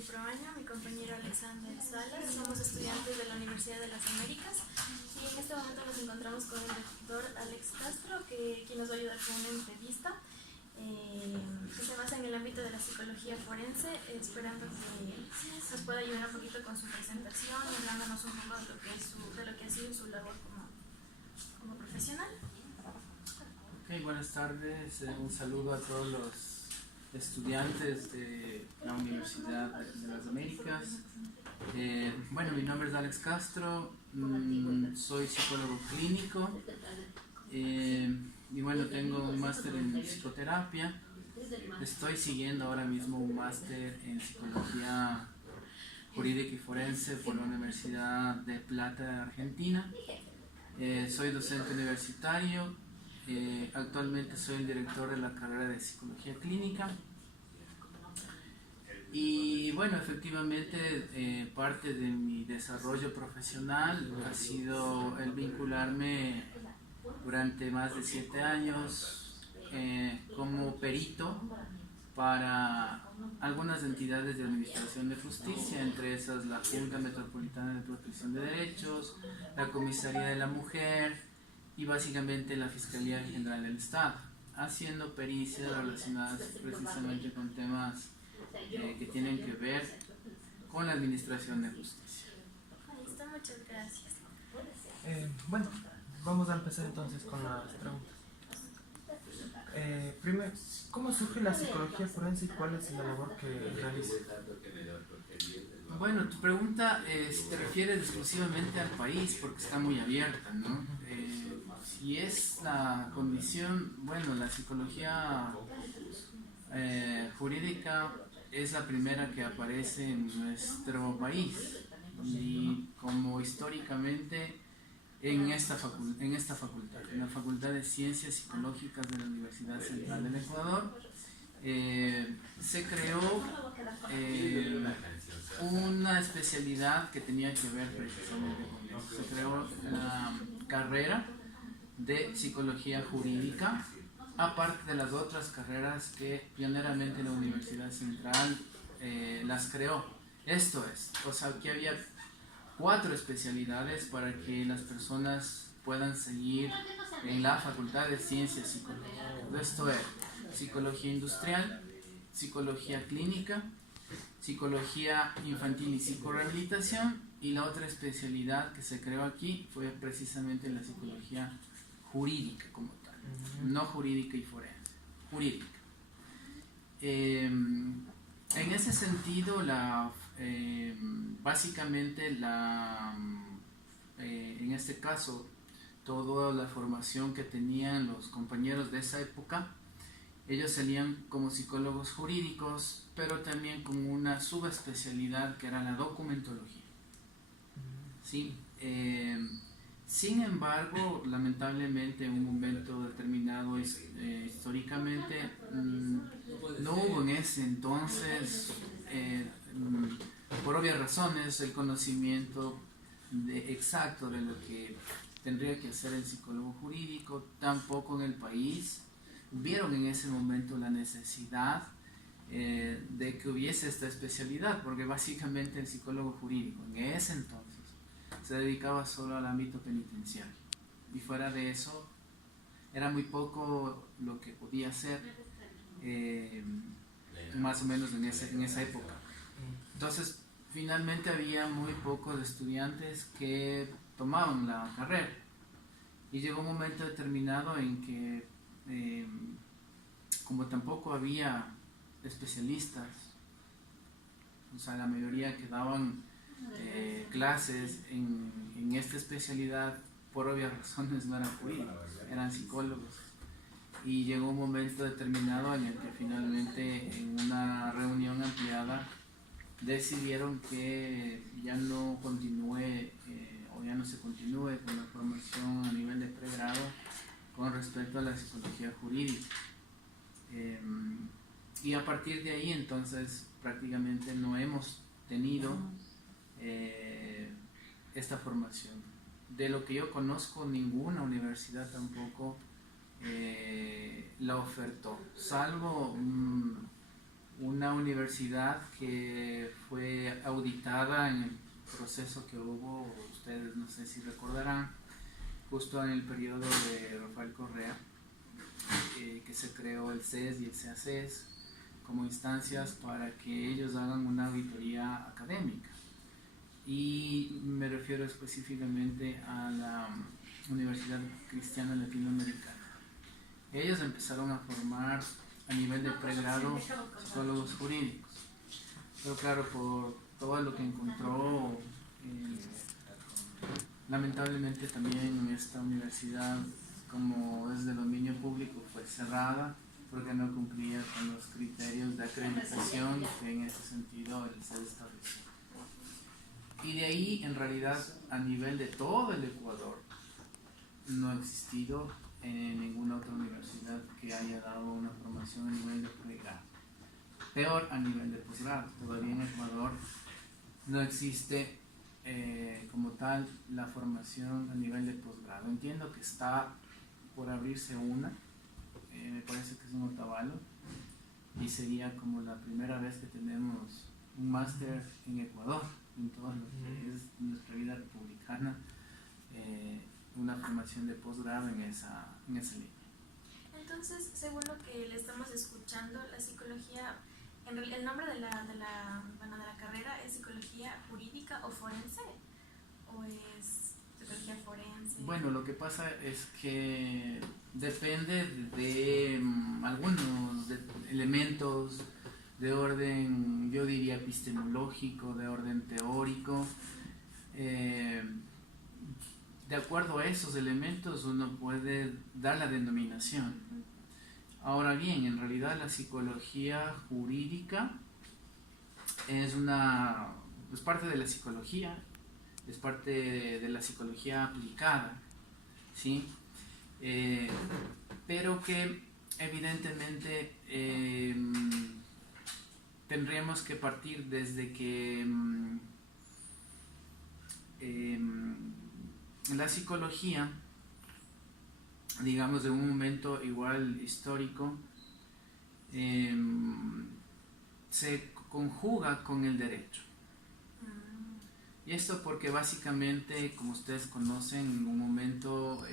Proaño, mi compañero Alexander Salas. Somos estudiantes de la Universidad de las Américas y en este momento nos encontramos con el doctor Alex Castro, quien nos va a ayudar con una entrevista que se basa en el ámbito de la psicología forense, esperando que nos pueda ayudar un poquito con su presentación y hablándonos un poco de lo que ha sido su labor como profesional. Ok, buenas tardes, un saludo a todos los estudiantes de la Universidad de las Américas. Bueno, mi nombre es Alex Castro, soy psicólogo clínico y bueno, tengo un máster en psicoterapia. Estoy siguiendo ahora mismo un máster en psicología jurídica y forense por la Universidad de Plata de Argentina. Soy docente universitario. Actualmente soy el director de la carrera de psicología clínica y bueno, efectivamente parte de mi desarrollo profesional ha sido el vincularme durante más de 7 años como perito para algunas entidades de administración de justicia, entre esas la Junta Metropolitana de Protección de Derechos, la Comisaría de la Mujer y básicamente la Fiscalía General del Estado, haciendo pericias relacionadas precisamente con temas que tienen que ver con la administración de justicia. Listo, muchas gracias. Bueno, vamos a empezar entonces con las preguntas. Primero, ¿cómo surge la psicología forense y cuál es la labor que realiza? Bueno, tu pregunta si te refieres exclusivamente al país, porque está muy abierta, ¿no? Si es la condición, bueno, la psicología jurídica es la primera que aparece en nuestro país y como históricamente en esta facultad, en la Facultad de Ciencias Psicológicas de la Universidad Central del Ecuador, se creó una especialidad que tenía que ver precisamente con eso. Se creó la carrera de psicología jurídica, aparte de las otras carreras que pioneramente la Universidad Central las creó. Esto es, o sea, que había 4 especialidades para que las personas puedan seguir en la Facultad de Ciencias Psicológicas. Esto es psicología industrial, psicología clínica, psicología infantil y psicorehabilitación, y la otra especialidad que se creó aquí fue precisamente la psicología jurídica como tal, no jurídica y forense, jurídica. En ese sentido, básicamente en este caso, toda la formación que tenían los compañeros de esa época, ellos salían como psicólogos jurídicos, pero también con una subespecialidad que era la documentología. ¿Sí? Sin embargo, lamentablemente en un momento determinado históricamente no hubo en ese entonces, por obvias razones, el conocimiento exacto de lo que tendría que hacer el psicólogo jurídico. Tampoco en el país vieron en ese momento la necesidad de que hubiese esta especialidad, porque básicamente el psicólogo jurídico en ese entonces se dedicaba solo al ámbito penitenciario y fuera de eso era muy poco lo que podía hacer más o menos en esa época. Entonces finalmente había muy pocos estudiantes que tomaban la carrera y llegó un momento determinado en que como tampoco había especialistas, o sea, la mayoría que daban clases en esta especialidad por obvias razones no eran jurídicos, eran psicólogos, y llegó un momento determinado en el que finalmente en una reunión ampliada decidieron que ya no continúe o ya no se continúe con la formación a nivel de pregrado con respecto a la psicología jurídica. Y a partir de ahí entonces prácticamente no hemos tenido esta formación. De lo que yo conozco, ninguna universidad tampoco la ofertó, salvo una universidad que fue auditada en el proceso que hubo, ustedes no sé si recordarán, justo en el periodo de Rafael Correa, que se creó el CES y el CACES como instancias para que ellos hagan una auditoría académica. Y me refiero específicamente a la Universidad Cristiana Latinoamericana. Ellos empezaron a formar a nivel de pregrado psicólogos jurídicos, pero claro, por todo lo que encontró, lamentablemente también esta universidad, como es de dominio público, fue cerrada porque no cumplía con los criterios de acreditación que en ese sentido el SED estableció. Y de ahí, en realidad, a nivel de todo el Ecuador, no ha existido ninguna otra universidad que haya dado una formación a nivel de pregrado. Peor, a nivel de posgrado. Todavía en Ecuador no existe como tal la formación a nivel de posgrado. Entiendo que está por abrirse una, me parece que es en Otavalo, y sería como la primera vez que tenemos un máster en Ecuador, en todo lo que es nuestra vida republicana, una formación de posgrado en esa línea. Entonces, según lo que le estamos escuchando, la psicología, en realidad, el nombre de la carrera es psicología jurídica o forense, o es psicología forense. Bueno, lo que pasa es que depende de algunos elementos de orden, yo diría epistemológico, de orden teórico. De acuerdo a esos elementos uno puede dar la denominación. Ahora bien, en realidad la psicología jurídica es parte de la psicología, es parte de la psicología aplicada, ¿sí? Pero que evidentemente tendríamos que partir desde que la psicología, digamos, de un momento igual histórico, se conjuga con el derecho. Y esto porque básicamente, como ustedes conocen, en un momento,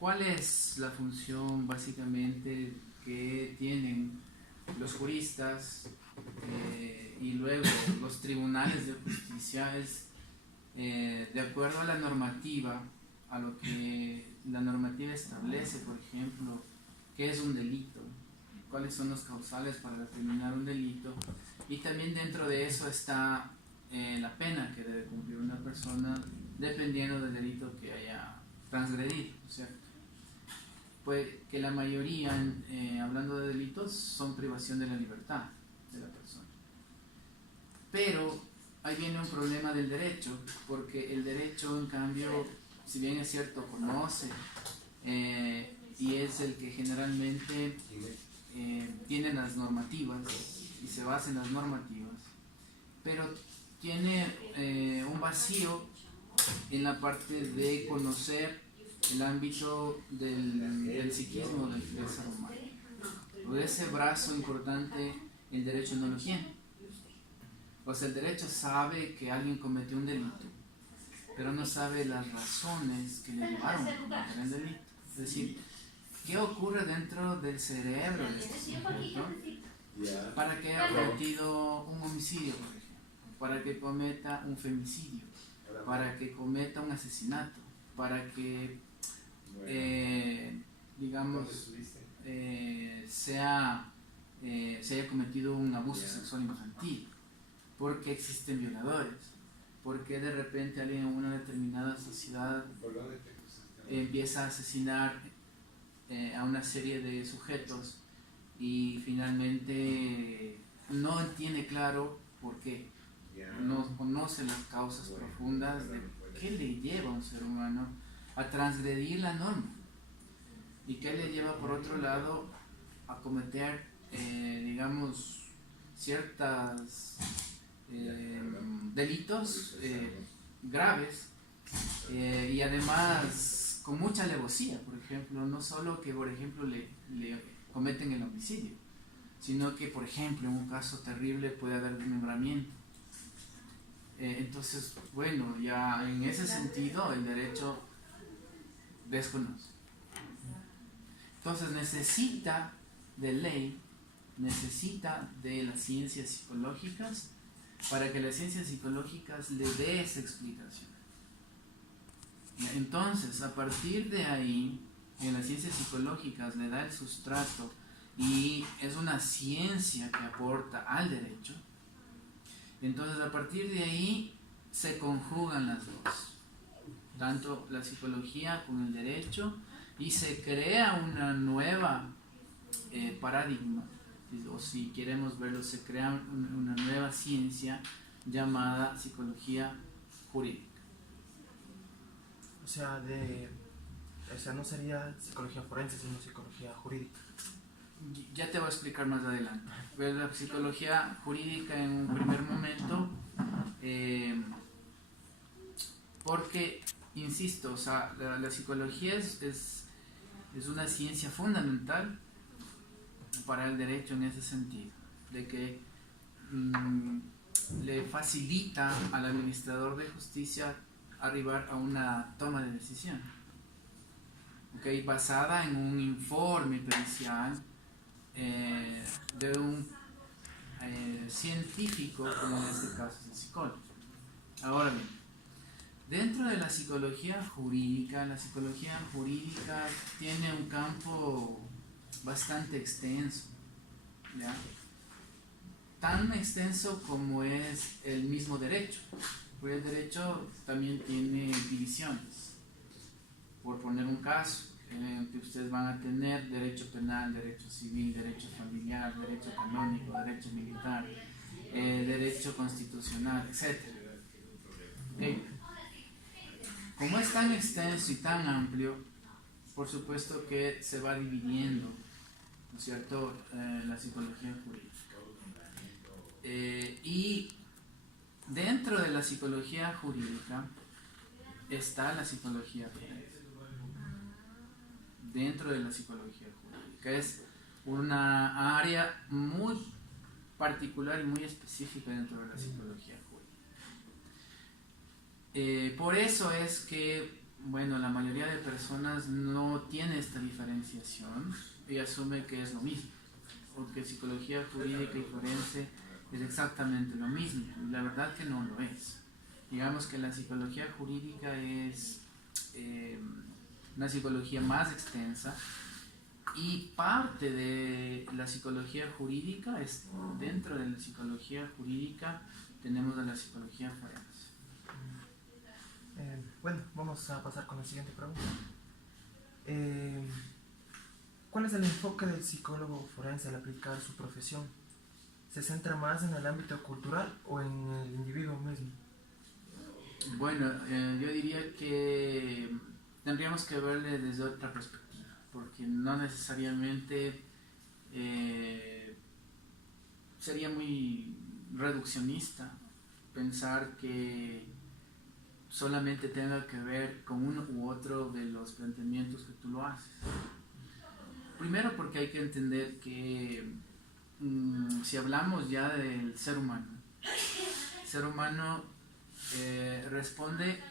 ¿cuál es la función básicamente que tienen los juristas y luego los tribunales de justicia? Es de acuerdo a la normativa, a lo que la normativa establece, por ejemplo, qué es un delito, cuáles son los causales para determinar un delito, y también dentro de eso está la pena que debe cumplir una persona dependiendo del delito que haya transgredido, ¿cierto? Pues que la mayoría, hablando de delitos, son privación de la libertad de la persona. Pero ahí viene un problema del derecho, porque el derecho, en cambio, si bien es cierto, conoce y es el que generalmente tiene las normativas y se basa en las normativas, pero tiene un vacío en la parte de conocer el ámbito del psiquismo del ser humano. Por ese brazo importante el derecho no lo tiene. Pues el derecho sabe que alguien cometió un delito, pero no sabe las razones que le llevaron a cometer el delito. Es decir, ¿qué ocurre dentro del cerebro de este sujeto para que haya cometido un homicidio, por ejemplo? Para que cometa un femicidio, para que cometa un asesinato, para que, digamos, se haya cometido un abuso sexual infantil. Porque existen violadores, porque de repente alguien en una determinada sociedad empieza a asesinar a una serie de sujetos y finalmente no tiene claro por qué, no conoce las causas profundas de qué le lleva a un ser humano a transgredir la norma y qué le lleva por otro lado a cometer, digamos, ciertas delitos graves y además con mucha alevosía. Por ejemplo, no solo que por ejemplo le cometen el homicidio, sino que, por ejemplo, en un caso terrible puede haber desmembramiento. Entonces, bueno, ya en ese sentido el derecho desconoce. Entonces necesita de ley, necesita de las ciencias psicológicas para que las ciencias psicológicas le dé esa explicación. Entonces, a partir de ahí, en las ciencias psicológicas le da el sustrato y es una ciencia que aporta al derecho. Entonces, a partir de ahí se conjugan las dos, tanto la psicología con el derecho, y se crea una nueva paradigma, o si queremos verlo, se crea una nueva ciencia llamada psicología jurídica. O sea, no sería psicología forense, sino psicología jurídica. Ya te voy a explicar más adelante. Pero la psicología jurídica en un primer momento, porque, insisto, o sea, la psicología es una ciencia fundamental para el derecho en ese sentido, de que le facilita al administrador de justicia arribar a una toma de decisión, ¿okay? Basada en un informe pericial de un científico, como en este caso es el psicólogo. Ahora bien, dentro de la psicología jurídica tiene un campo bastante extenso, ¿ya? Tan extenso como es el mismo derecho, porque el derecho también tiene divisiones. Por poner un caso, que ustedes van a tener derecho penal, derecho civil, derecho familiar, derecho canónico, derecho militar, derecho constitucional, etc. ¿Okay? Como es tan extenso y tan amplio, por supuesto que se va dividiendo, ¿no es cierto?, la psicología jurídica. Y dentro de la psicología jurídica está la psicología forense. Dentro de la psicología jurídica es una área muy particular y muy específica dentro de la psicología jurídica. Por eso es que, bueno, la mayoría de personas no tiene esta diferenciación y asume que es lo mismo, porque psicología jurídica y forense es exactamente lo mismo, y la verdad que no lo es. Digamos que la psicología jurídica es una psicología más extensa, y parte de la psicología jurídica es, dentro de la psicología jurídica tenemos a la psicología forense. Bueno, vamos a pasar con la siguiente pregunta. ¿Cuál es el enfoque del psicólogo forense al aplicar su profesión? ¿Se centra más en el ámbito cultural o en el individuo mismo? Bueno, yo diría que tendríamos que verle desde otra perspectiva, porque no necesariamente sería muy reduccionista pensar que solamente tenga que ver con uno u otro de los planteamientos que tú lo haces. Primero, porque hay que entender que si hablamos ya del ser humano, el ser humano responde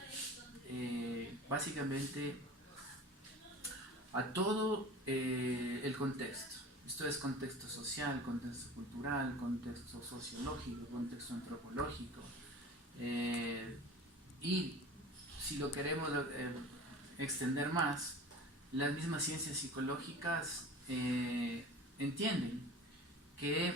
básicamente a todo el contexto. Esto es contexto social, contexto cultural, contexto sociológico, contexto antropológico. Y si lo queremos extender más, las mismas ciencias psicológicas entienden que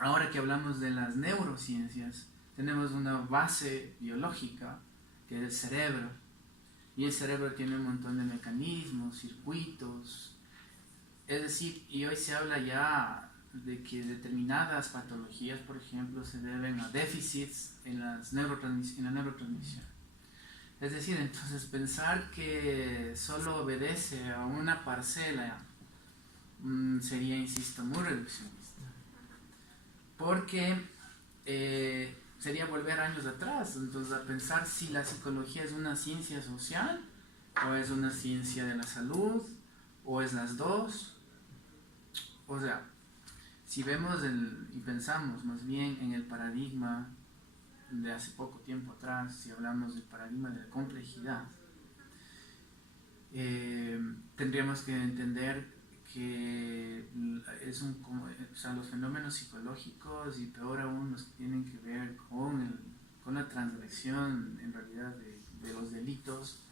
ahora que hablamos de las neurociencias, tenemos una base biológica que es el cerebro, y el cerebro tiene un montón de mecanismos, circuitos, es decir, y hoy se habla ya de que determinadas patologías, por ejemplo, se deben a déficits en la neurotransmisión. Es decir, entonces pensar que solo obedece a una parcela sería, insisto, muy reduccionista, porque sería volver años atrás, entonces a pensar si la psicología es una ciencia social o es una ciencia de la salud o es las dos. O sea, si vemos y pensamos más bien en el paradigma de hace poco tiempo atrás, si hablamos del paradigma de la complejidad, tendríamos que entender que o sea, los fenómenos psicológicos, y peor aún los que tienen que ver con la transgresión en realidad de los delitos,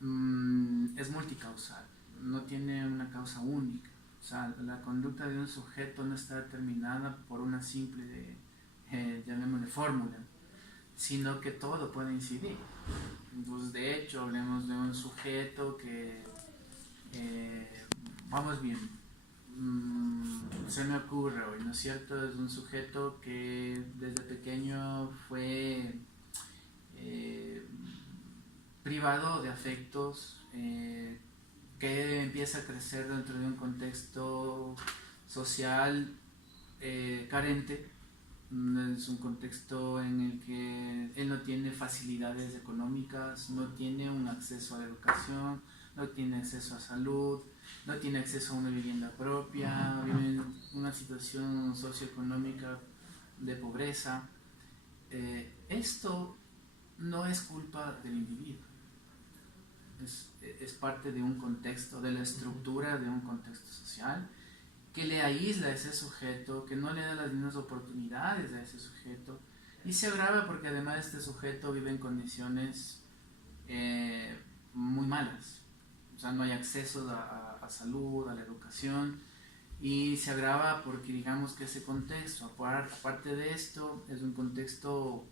es multicausal, no tiene una causa única. O sea, la conducta de un sujeto no está determinada por una simple, llamémosle, fórmula, sino que todo puede incidir. Entonces, de hecho, hablemos de un sujeto que, vamos bien, se me ocurre hoy, ¿no es cierto? Es un sujeto que desde pequeño fue privado de afectos, que empieza a crecer dentro de un contexto social carente. Es un contexto en el que él no tiene facilidades económicas, no tiene un acceso a la educación, no tiene acceso a salud, no tiene acceso a una vivienda propia, vive en una situación socioeconómica de pobreza. Esto no es culpa del individuo, es parte de un contexto, de la estructura de un contexto social que le aísla a ese sujeto, que no le da las mismas oportunidades a ese sujeto, y se agrava porque además este sujeto vive en condiciones muy malas. O sea, no hay acceso a salud, a la educación, y se agrava porque digamos que ese contexto, aparte de esto, es un contexto,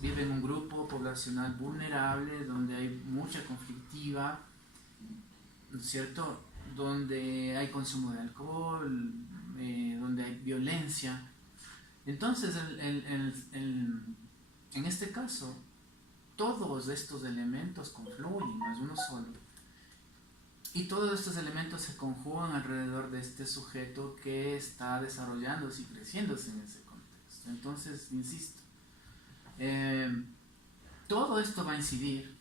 vive en un grupo poblacional vulnerable, donde hay mucha conflictiva, ¿no es cierto?, donde hay consumo de alcohol, donde hay violencia. Entonces, en este caso, todos estos elementos confluyen, no es uno solo. Y todos estos elementos se conjugan alrededor de este sujeto que está desarrollándose y creciéndose en ese contexto. Entonces, insisto, todo esto va a incidir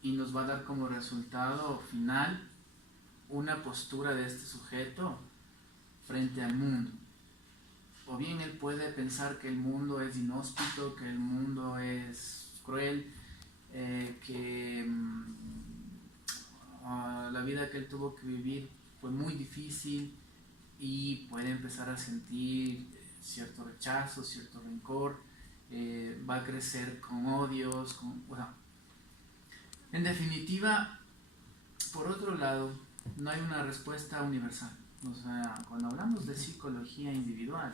y nos va a dar como resultado final una postura de este sujeto frente al mundo. O bien él puede pensar que el mundo es inhóspito, que el mundo es cruel, que la vida que él tuvo que vivir fue muy difícil, y puede empezar a sentir cierto rechazo, cierto rencor, va a crecer con odios, en definitiva. Por otro lado, no hay una respuesta universal. O sea, cuando hablamos de psicología individual,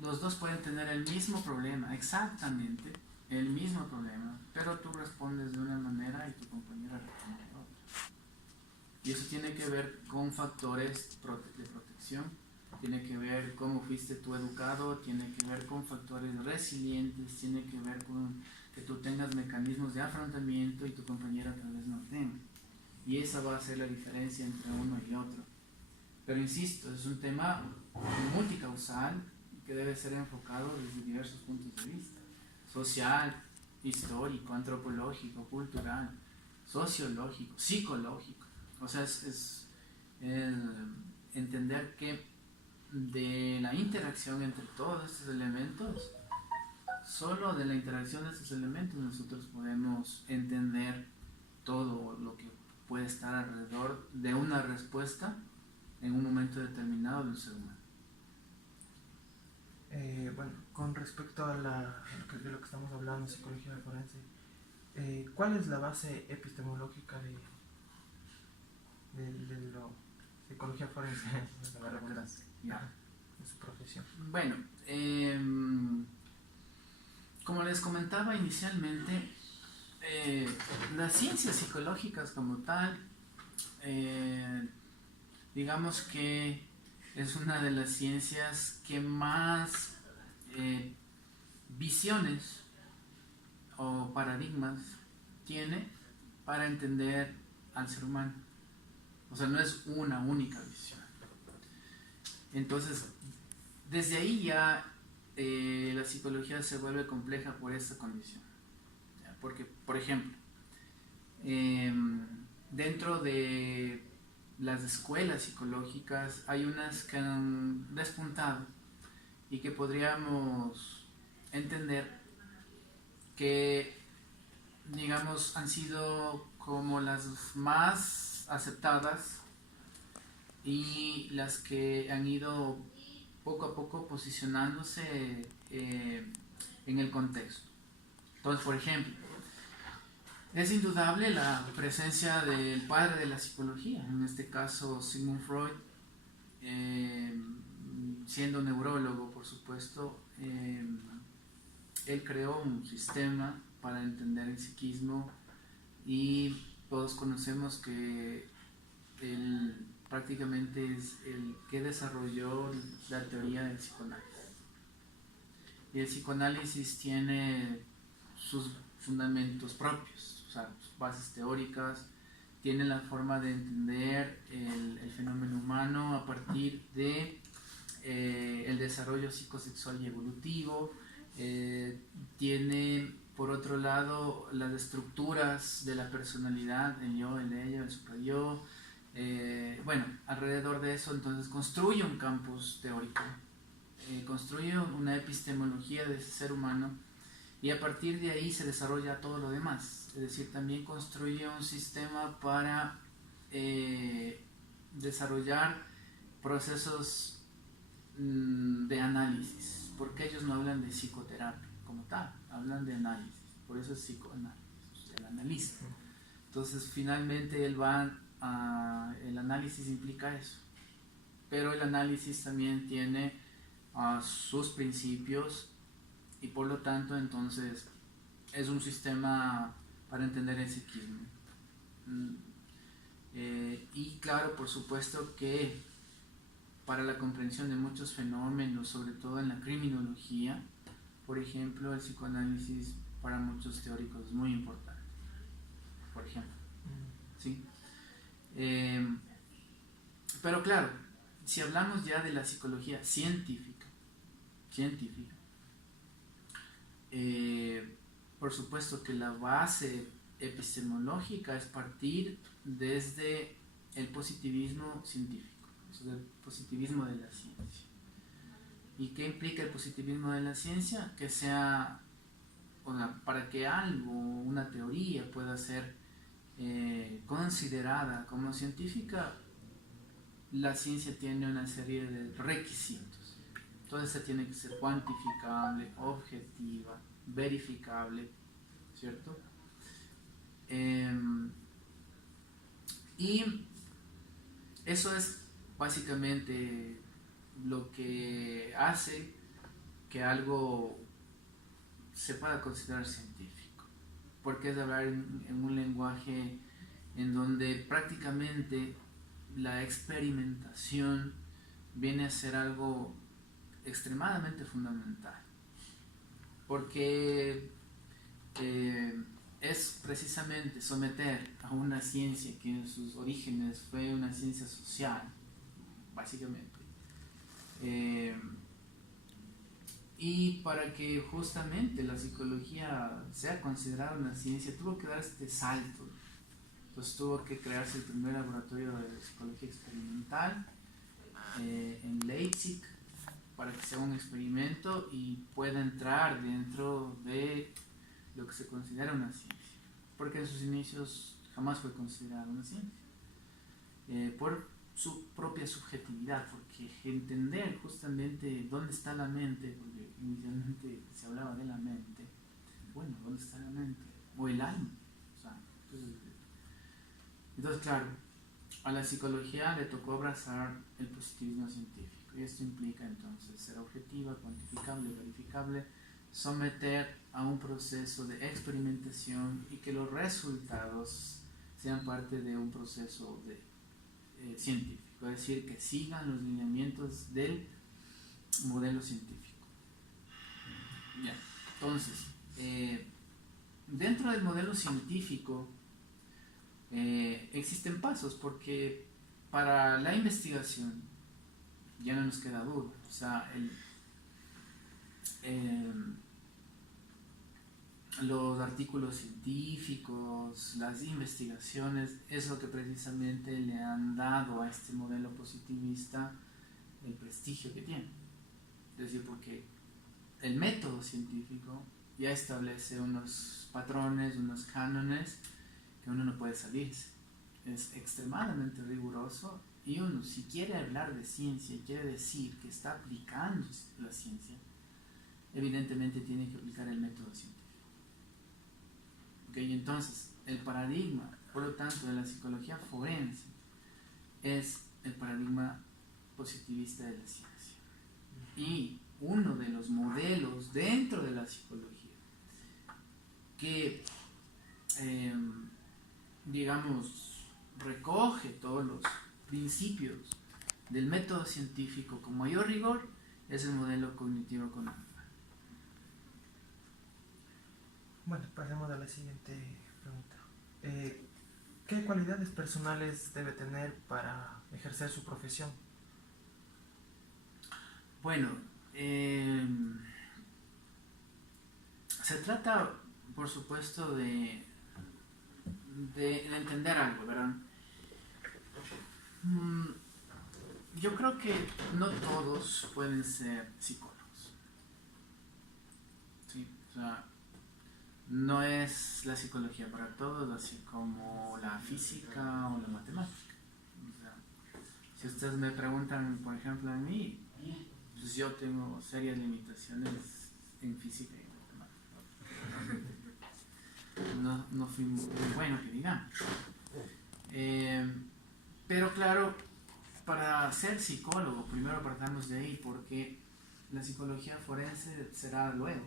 los dos pueden tener el mismo problema, exactamente el mismo problema, pero tú respondes de una manera y tu compañera responde de otra. Y eso tiene que ver con factores de protección, tiene que ver cómo fuiste tú educado, tiene que ver con factores resilientes, tiene que ver con que tú tengas mecanismos de afrontamiento y tu compañera tal vez no tenga. Y esa va a ser la diferencia entre uno y otro. Pero insisto, es un tema multicausal que debe ser enfocado desde diversos puntos de vista: social, histórico, antropológico, cultural, sociológico, psicológico. O sea, es entender que de la interacción entre todos estos elementos, solo de la interacción de estos elementos nosotros podemos entender todo lo que puede estar alrededor de una respuesta en un momento determinado de un ser humano. Bueno, con respecto a de lo que estamos hablando, psicología forense, ¿cuál es la base epistemológica de la psicología forense? De su profesión. Bueno, como les comentaba inicialmente, las ciencias psicológicas como tal, digamos que es una de las ciencias que más visiones o paradigmas tiene para entender al ser humano. O sea, no es una única visión. Entonces, desde ahí ya la psicología se vuelve compleja por esta condición. Porque, por ejemplo, dentro de las escuelas psicológicas hay unas que han despuntado y que podríamos entender que, digamos, han sido como las más aceptadas y las que han ido poco a poco posicionándose en el contexto. Entonces, por ejemplo, es indudable la presencia del padre de la psicología, en este caso Sigmund Freud, siendo neurólogo, por supuesto. Él creó un sistema para entender el psiquismo y todos conocemos que él prácticamente es el que desarrolló la teoría del psicoanálisis. Y el psicoanálisis tiene sus fundamentos propios, o sea, sus bases teóricas, tiene la forma de entender el fenómeno humano a partir de el desarrollo psicosexual y evolutivo. Tiene por otro lado las estructuras de la personalidad, el yo, el ella, el suprayo. Bueno, alrededor de eso entonces construye un campus teórico, construye una epistemología de ese ser humano y a partir de ahí se desarrolla todo lo demás. Es decir, también construye un sistema para desarrollar procesos de análisis, porque ellos no hablan de psicoterapia como tal, hablan de análisis, por eso es psicoanálisis, el analista. Entonces finalmente él va el análisis implica eso, pero el análisis también tiene sus principios y por lo tanto entonces es un sistema para entender el psiquismo. Y claro, por supuesto que para la comprensión de muchos fenómenos, sobre todo en la criminología, por ejemplo, el psicoanálisis para muchos teóricos es muy importante, por ejemplo, ¿sí? Pero claro, si hablamos ya de la psicología científica, por supuesto que la base epistemológica es partir desde el positivismo científico, el positivismo de la ciencia. ¿Y qué implica el positivismo de la ciencia? Que sea, para que algo, una teoría pueda ser considerada como científica, la ciencia tiene una serie de requisitos. Entonces tiene que ser cuantificable, objetiva, verificable, ¿cierto? Y eso es básicamente lo que hace que algo se pueda considerar científico, porque es hablar en un lenguaje en donde prácticamente la experimentación viene a ser algo extremadamente fundamental, porque es precisamente someter a una ciencia que en sus orígenes fue una ciencia social, básicamente, y para que justamente la psicología sea considerada una ciencia tuvo que dar este salto. Entonces tuvo que crearse el primer laboratorio de psicología experimental en Leipzig para que sea un experimento y pueda entrar dentro de lo que se considera una ciencia, porque en sus inicios jamás fue considerada una ciencia, por su propia subjetividad, porque entender justamente dónde está la mente, porque inicialmente se hablaba de la mente, bueno, ¿dónde está la mente? O el alma, o sea, entonces claro, a la psicología le tocó abrazar el positivismo científico, y esto implica entonces ser objetiva, cuantificable, verificable, someter a un proceso de experimentación y que los resultados sean parte de un proceso científico, es decir, que sigan los lineamientos del modelo científico. Bien, entonces, dentro del modelo científico existen pasos, porque para la investigación ya no nos queda duda, o sea, los artículos científicos, las investigaciones, es lo que precisamente le han dado a este modelo positivista el prestigio que tiene. Es decir, porque el método científico ya establece unos patrones, unos cánones que uno no puede salirse. Es extremadamente riguroso y uno, si quiere hablar de ciencia y quiere decir que está aplicando la ciencia, evidentemente tiene que aplicar el método científico. ¿Okay? Entonces, el paradigma, por lo tanto, de la psicología forense es el paradigma positivista de la ciencia. Y uno de los modelos dentro de la psicología que, digamos, recoge todos los principios del método científico con mayor rigor es el modelo cognitivo-conductual. Bueno, pasemos a la siguiente pregunta. ¿Qué cualidades personales debe tener para ejercer su profesión? Bueno, se trata, por supuesto, de entender algo, ¿verdad? Yo creo que no todos pueden ser psicólogos. ¿Sí? O sea, no es la psicología para todos, así como la física o la matemática. O sea, si ustedes me preguntan, por ejemplo, a mí, pues yo tengo serias limitaciones en física y matemática. No fui muy bueno, que digamos. Pero claro, para ser psicólogo, primero partamos de ahí, porque la psicología forense será luego.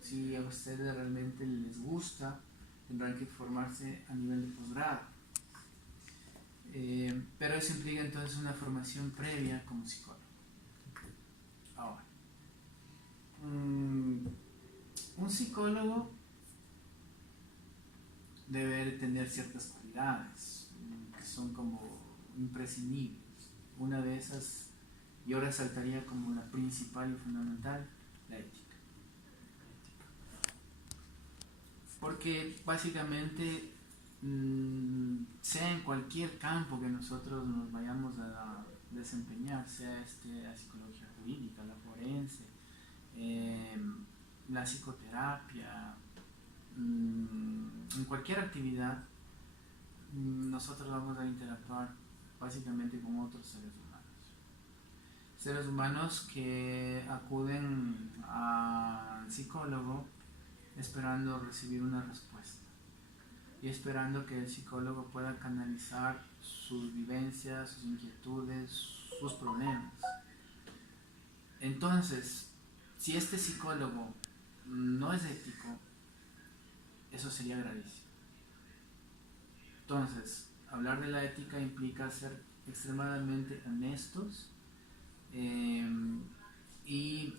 Si a ustedes realmente les gusta, tendrán que formarse a nivel de posgrado. Pero eso implica entonces una formación previa como psicólogo. Ahora, un psicólogo debe tener ciertas cualidades que son como imprescindibles. Una de esas, yo resaltaría como la principal y fundamental, la ética. Porque básicamente, sea en cualquier campo que nosotros nos vayamos a desempeñar, sea la psicología jurídica, la forense, la psicoterapia, en cualquier actividad, nosotros vamos a interactuar básicamente con otros seres humanos. Seres humanos que acuden al psicólogo esperando recibir una respuesta y esperando que el psicólogo pueda canalizar sus vivencias, sus inquietudes, sus problemas. Entonces, si este psicólogo no es ético, eso sería gravísimo. Entonces, hablar de la ética implica ser extremadamente honestos y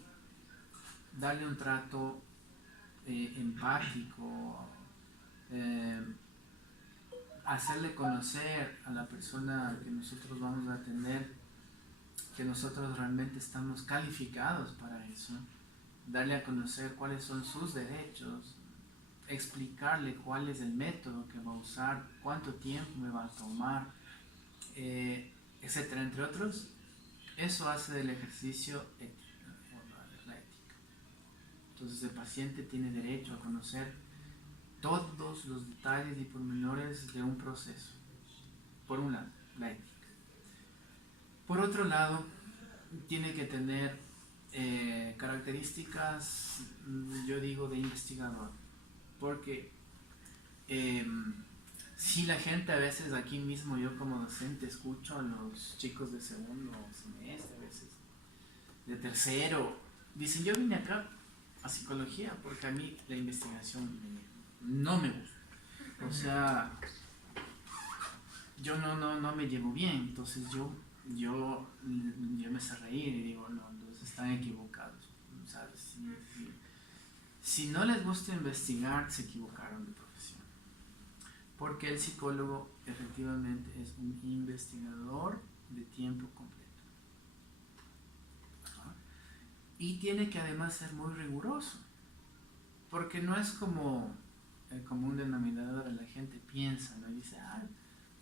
darle un trato empático, hacerle conocer a la persona que nosotros vamos a atender que nosotros realmente estamos calificados para eso, darle a conocer cuáles son sus derechos, explicarle cuál es el método que va a usar, cuánto tiempo me va a tomar, etcétera, entre otros. Eso hace del ejercicio ético, la ética. Entonces el paciente tiene derecho a conocer todos los detalles y pormenores de un proceso. Por un lado, la ética. Por otro lado, tiene que tener características, yo digo, de investigador. Porque si la gente a veces aquí mismo, yo como docente, escucho a los chicos de segundo semestre, a veces de tercero, dicen, yo vine acá a psicología porque a mí la investigación no me gusta. O sea, yo no me llevo bien, entonces yo me sé reír y digo, no, entonces están equivocados. O sea, si no les gusta investigar, se equivocaron de profesión. Porque el psicólogo efectivamente es un investigador de tiempo completo. Y tiene que además ser muy riguroso. porque no es como el común denominador de la gente piensa, ¿no? Y dice,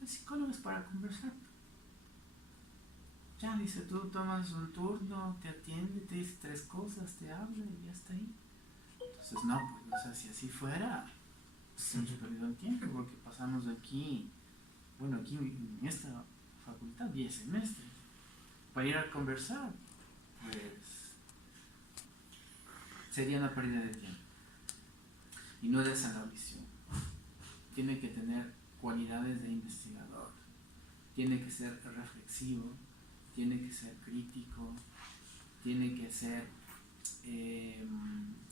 el psicólogo es para conversar. Ya, dice, tú tomas un turno, te atiende, te dice 3 cosas, te habla y ya está ahí. Entonces, no, pues, o sea, si así fuera, se nos perdió el tiempo, porque pasamos aquí, bueno, aquí en esta facultad, 10 semestres, para ir a conversar, pues, sería una pérdida de tiempo. Y no es esa la visión. Tiene que tener cualidades de investigador, tiene que ser reflexivo, tiene que ser crítico, tiene que ser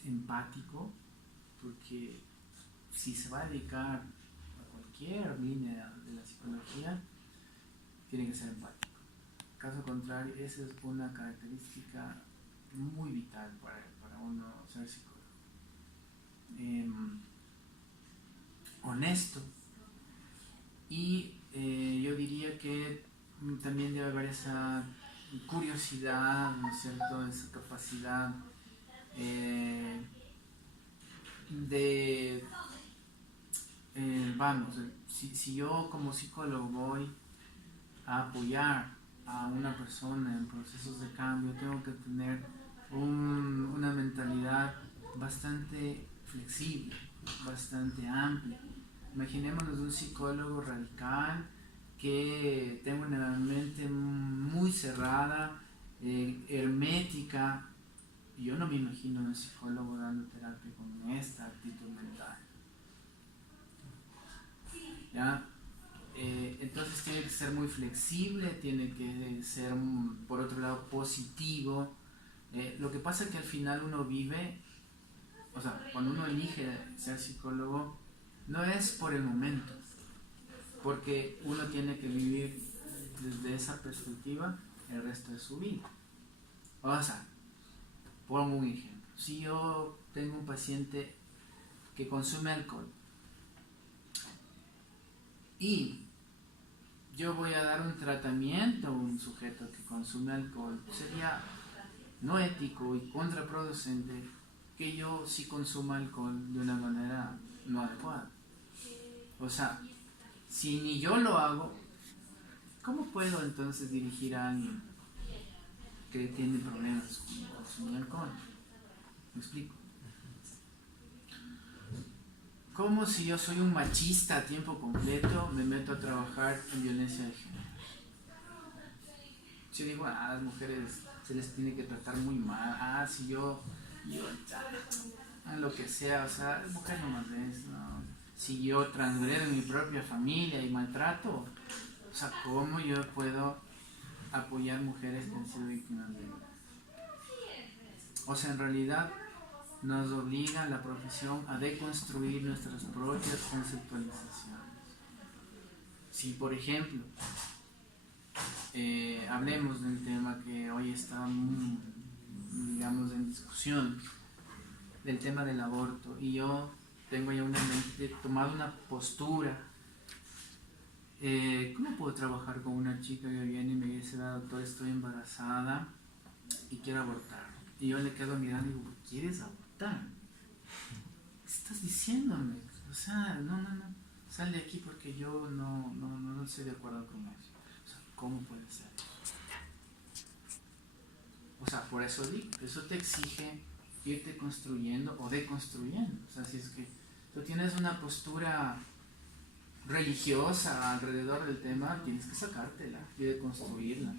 empático, porque si se va a dedicar a cualquier línea de la psicología, tiene que ser empático. Caso contrario, esa es una característica muy vital para uno ser psicólogo. Honesto, y yo diría que también debe haber esa curiosidad, ¿no es cierto?, esa capacidad de vamos, si yo como psicólogo voy a apoyar a una persona en procesos de cambio, tengo que tener una mentalidad bastante flexible, bastante amplia. Imaginémonos un psicólogo radical que tenga una mente muy cerrada, hermética. Yo no me imagino a un psicólogo dando terapia con esta actitud mental. ¿Ya? Entonces tiene que ser muy flexible, tiene que ser, por otro lado, positivo. Lo que pasa es que al final uno vive, o sea, cuando uno elige ser psicólogo, no es por el momento, porque uno tiene que vivir desde esa perspectiva el resto de su vida. O sea, pongo un ejemplo. Si yo tengo un paciente que consume alcohol y yo voy a dar un tratamiento a un sujeto que consume alcohol, sería no ético y contraproducente que yo sí consuma alcohol de una manera no adecuada. O sea, si ni yo lo hago, ¿cómo puedo entonces dirigir a alguien que tiene problemas con consumir alcohol? ¿Me explico? ¿Cómo si yo soy un machista a tiempo completo me meto a trabajar en violencia de género? Si digo, a las mujeres se les tiene que tratar muy mal, si yo lo que sea, o sea, mujer no más es, ¿no? Si yo transgredo en mi propia familia y maltrato, o sea, ¿cómo yo puedo apoyar mujeres que han sido víctimas de violencia? O sea, en realidad nos obliga la profesión a deconstruir nuestras propias conceptualizaciones. Si, por ejemplo, hablemos del tema que hoy está, digamos, en discusión, del tema del aborto, y yo tengo ya tomado una postura, ¿cómo puedo trabajar con una chica que viene y me dice, doctor, estoy embarazada y quiero abortar? Y yo le quedo mirando y digo, ¿quieres abortar? ¿Qué estás diciéndome? O sea, no, sal de aquí porque yo no estoy de acuerdo con eso. O sea, ¿cómo puede ser? O sea, por eso digo, eso te exige irte construyendo o deconstruyendo. O sea, si es que tú tienes una postura religiosa alrededor del tema, tienes que sacártela y deconstruirla.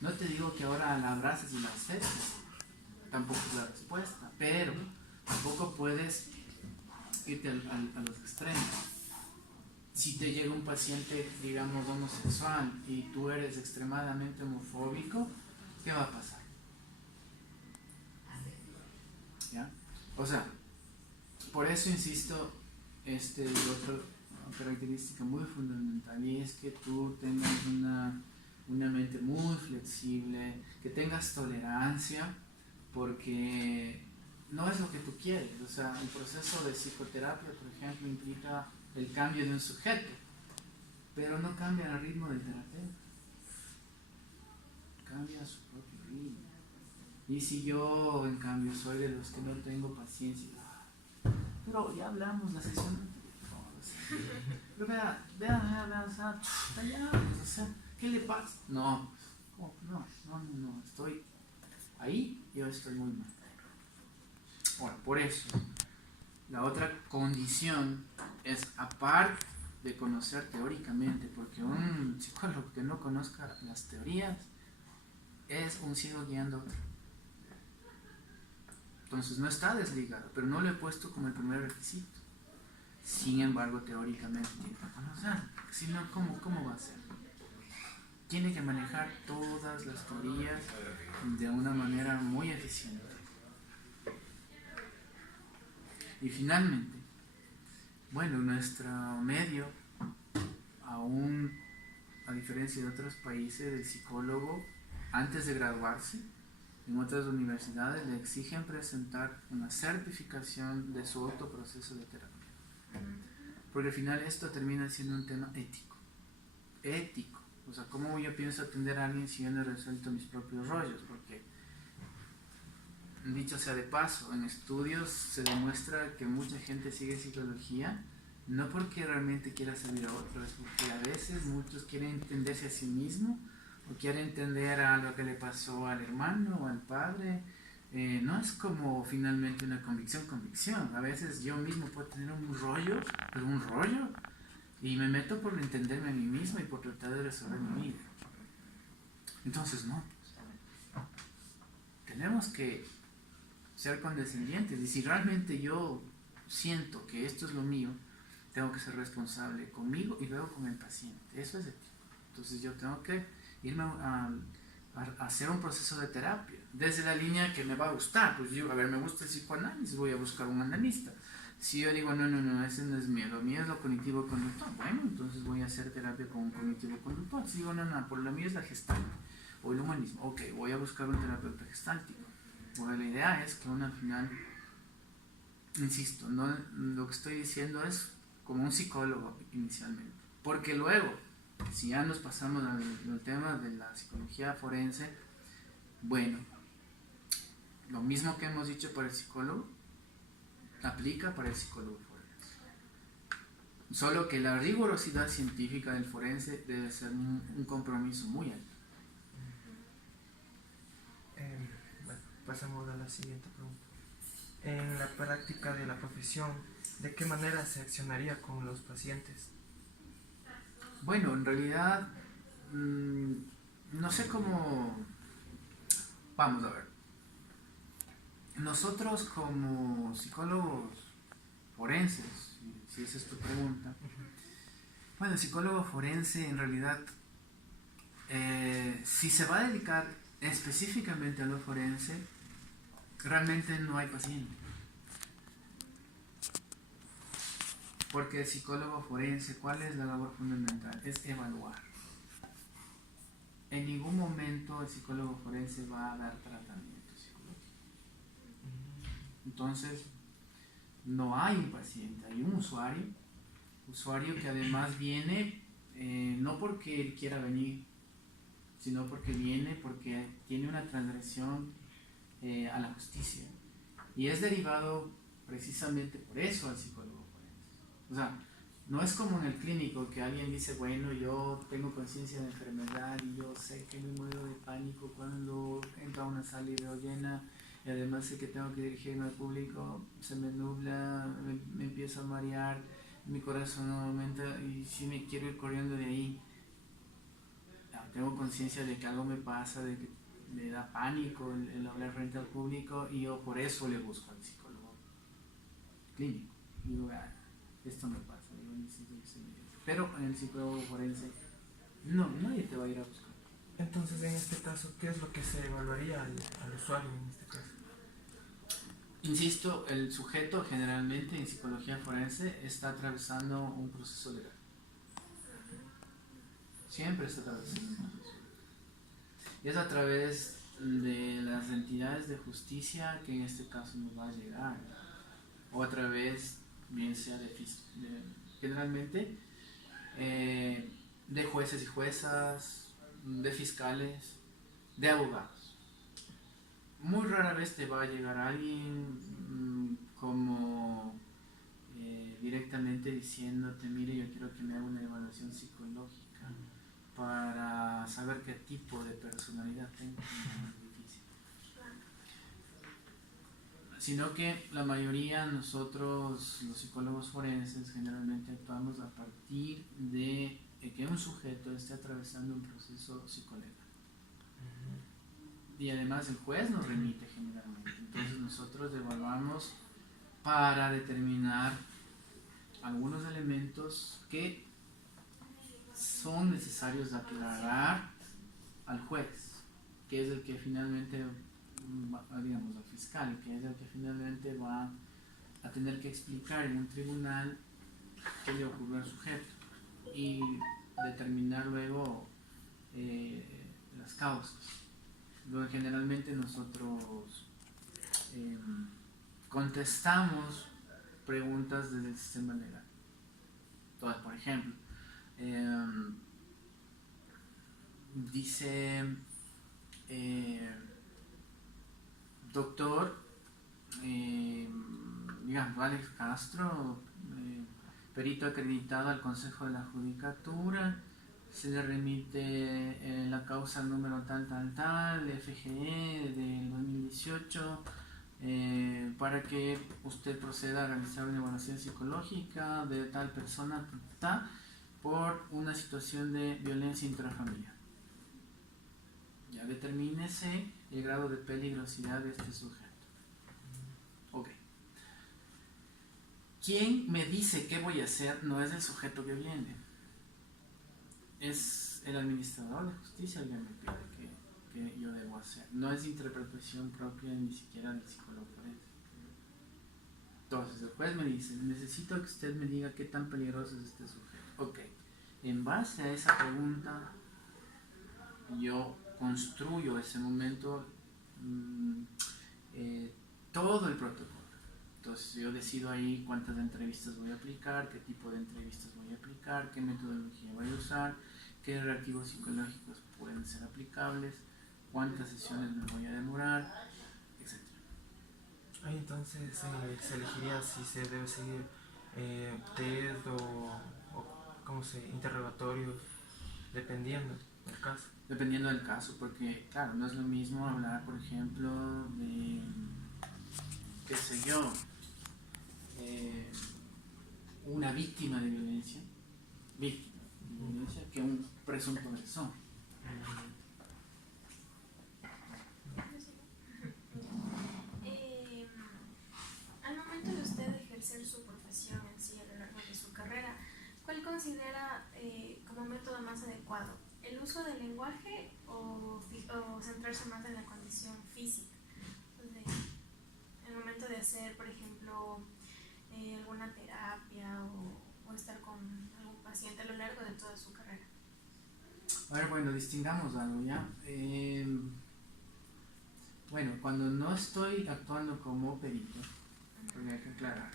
No te digo que ahora la abraces y la aceptes, tampoco es la respuesta, pero tampoco puedes irte a los extremos. Si te llega un paciente, digamos, homosexual y tú eres extremadamente homofóbico, ¿qué va a pasar? ¿Ya? O sea, por eso insisto, otra característica muy fundamental, y es que tú tengas una mente muy flexible, que tengas tolerancia, porque no es lo que tú quieres. O sea, el proceso de psicoterapia, por ejemplo, implica el cambio de un sujeto, pero no cambia el ritmo del terapeuta, cambia su propio ritmo. Y si yo, en cambio, soy de los que no tengo paciencia, pero ya hablamos la sesión anterior. Pero vea, o sea, ya, o sea, ¿qué le pasa? No, estoy ahí, yo estoy muy mal. Ahora, por eso, la otra condición es, aparte de conocer teóricamente, porque un psicólogo que no conozca las teorías es un ciego guiando a otro. Entonces no está desligado, pero no lo he puesto como el primer requisito. Sin embargo, teóricamente tiene que conocer, si no, ¿cómo va a ser? Tiene que manejar todas las teorías de una manera muy eficiente. Y finalmente, bueno, nuestro medio, aún a diferencia de otros países, el psicólogo, antes de graduarse, en otras universidades le exigen presentar una certificación de su autoproceso de terapia. Porque al final esto termina siendo un tema ético. Ético. O sea, ¿cómo yo pienso atender a alguien si yo no he resuelto mis propios rollos? Porque, dicho sea de paso, en estudios se demuestra que mucha gente sigue psicología no porque realmente quiera servir a otros, porque a veces muchos quieren entenderse a sí mismos o quieren entender a lo que le pasó al hermano o al padre. No es como finalmente una convicción. A veces yo mismo puedo tener un rollo, y me meto por entenderme a mí mismo y por tratar de resolver mi vida. Entonces, no. Tenemos que ser condescendientes, y si realmente yo siento que esto es lo mío, tengo que ser responsable conmigo y luego con el paciente. Eso es ético. Entonces yo tengo que irme a hacer un proceso de terapia desde la línea que me va a gustar. Pues yo, me gusta el psicoanálisis, voy a buscar un analista. Si yo digo, no, ese no es mío, lo mío es lo cognitivo-conductual, bueno, entonces voy a hacer terapia con un cognitivo-conductual. Si digo, no, por lo mío es la gestalt o el humanismo, ok, voy a buscar un terapeuta gestáltico. Bueno, la idea es que uno al final, insisto, no, lo que estoy diciendo es como un psicólogo inicialmente, porque luego, si ya nos pasamos al tema de la psicología forense, bueno, lo mismo que hemos dicho para el psicólogo, aplica para el psicólogo forense. Solo que la rigurosidad científica del forense debe ser un compromiso muy alto. Bueno, pasamos a la siguiente pregunta. En la práctica de la profesión, ¿de qué manera se accionaría con los pacientes? Bueno, en realidad, no sé cómo. Vamos a ver. Nosotros como psicólogos forenses, si esa es tu pregunta, bueno, el psicólogo forense en realidad, si se va a dedicar específicamente a lo forense, realmente no hay paciente. Porque el psicólogo forense, ¿cuál es la labor fundamental? Es evaluar. En ningún momento el psicólogo forense va a dar tratamiento psicológico. Entonces, no hay un paciente, hay un usuario que además viene no porque él quiera venir, sino porque viene porque tiene una transgresión a la justicia. Y es derivado precisamente por eso al psicólogo forense. O sea, no es como en el clínico que alguien dice, bueno, yo tengo conciencia de enfermedad y yo sé que me muero de pánico cuando entro a una sala y veo llena, y además sé que tengo que dirigirme al público, se me nubla, me empiezo a marear, mi corazón no aumenta y si me quiero ir corriendo de ahí. Tengo conciencia de que algo me pasa, de que me da pánico el hablar frente al público y yo por eso le busco al psicólogo clínico. Digo, esto me pasa, yo necesito que se me diga. Pero en el psicólogo forense, no, nadie te va a ir a buscar. Entonces, en este caso, ¿qué es lo que se evaluaría al usuario en este caso? Insisto, el sujeto generalmente en psicología forense está atravesando un proceso legal. Siempre está atravesando un proceso legal. Y es a través de las entidades de justicia que en este caso nos va a llegar. O a través, bien sea generalmente, de jueces y juezas, de fiscales, de abogados. Muy rara vez te va a llegar alguien como directamente diciéndote, mire, yo quiero que me haga una evaluación psicológica para saber qué tipo de personalidad tengo. Es difícil. Sino que la mayoría, nosotros los psicólogos forenses, generalmente actuamos a partir de que un sujeto esté atravesando un proceso psicolegal. Y además el juez nos remite generalmente. Entonces nosotros evaluamos para determinar algunos elementos que son necesarios aclarar al juez, que es el que finalmente, digamos, al fiscal, que es el que finalmente va a tener que explicar en un tribunal qué le ocurrió al sujeto y determinar luego las causas. Luego, generalmente nosotros contestamos preguntas desde el sistema legal. Entonces, por ejemplo, dice, doctor, digamos, Alex Castro, perito acreditado al Consejo de la Judicatura, se le remite la causa número tal, FGE del 2018, para que usted proceda a realizar una evaluación psicológica de tal persona por una situación de violencia intrafamiliar. Ya determínese el grado de peligrosidad de este sujeto. Ok. Quien me dice qué voy a hacer no es el sujeto que viene, es el administrador de justicia el que me pide que yo debo hacer. No es interpretación propia ni siquiera del psicólogo forense. Entonces el juez me dice, necesito que usted me diga qué tan peligroso es este sujeto. Ok, en base a esa pregunta yo construyo ese momento todo el protocolo. Entonces yo decido ahí cuántas entrevistas voy a aplicar, qué tipo de entrevistas voy a aplicar, qué metodología voy a usar, qué reactivos psicológicos pueden ser aplicables, cuántas sesiones me voy a demorar, etc. Ahí entonces se elegiría si se debe seguir test o ¿cómo se? Interrogatorios, dependiendo del caso. Dependiendo del caso, porque claro, no es lo mismo hablar, por ejemplo, de, qué sé yo, una víctima de violencia, que un presunto agresor. Al momento de usted ejercer su profesión en sí a lo largo de su carrera, ¿cuál considera como método más adecuado? ¿El uso del lenguaje o centrarse más en la condición física? Entonces, el momento de hacer, por ejemplo, alguna terapia o estar con algún paciente a lo largo de toda su carrera. A ver, bueno, distingamos algo, ¿ya? Bueno, cuando no estoy actuando como perito, porque hay que aclarar,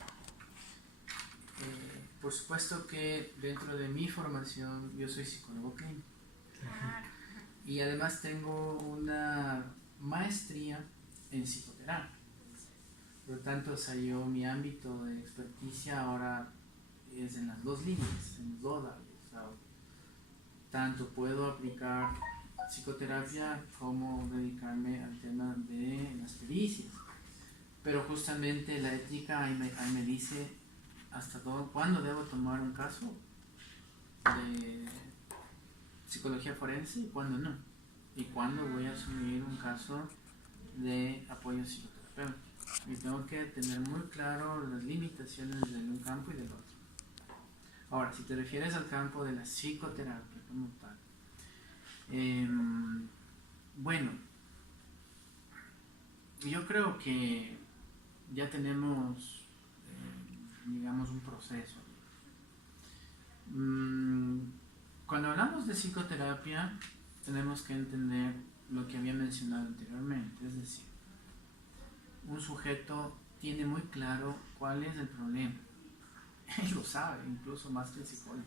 por supuesto que dentro de mi formación yo soy psicólogo clínico. Y además tengo una maestría en psicoterapia. Por lo tanto, yo mi ámbito de experticia ahora es en las dos líneas, en los dos áreas. O sea, tanto puedo aplicar psicoterapia como dedicarme al tema de las pericias. Pero justamente la ética ahí me dice hasta cuándo debo tomar un caso de psicología forense y cuándo no. Y cuándo voy a asumir un caso de apoyo psicoterapéutico. Y tengo que tener muy claro las limitaciones de un campo y del otro. Ahora, si te refieres al campo de la psicoterapia como tal, bueno, yo creo que ya tenemos, digamos, un proceso. Cuando hablamos de psicoterapia, tenemos que entender lo que había mencionado anteriormente, es decir, un sujeto tiene muy claro cuál es el problema. Él lo sabe, incluso más que el psicólogo,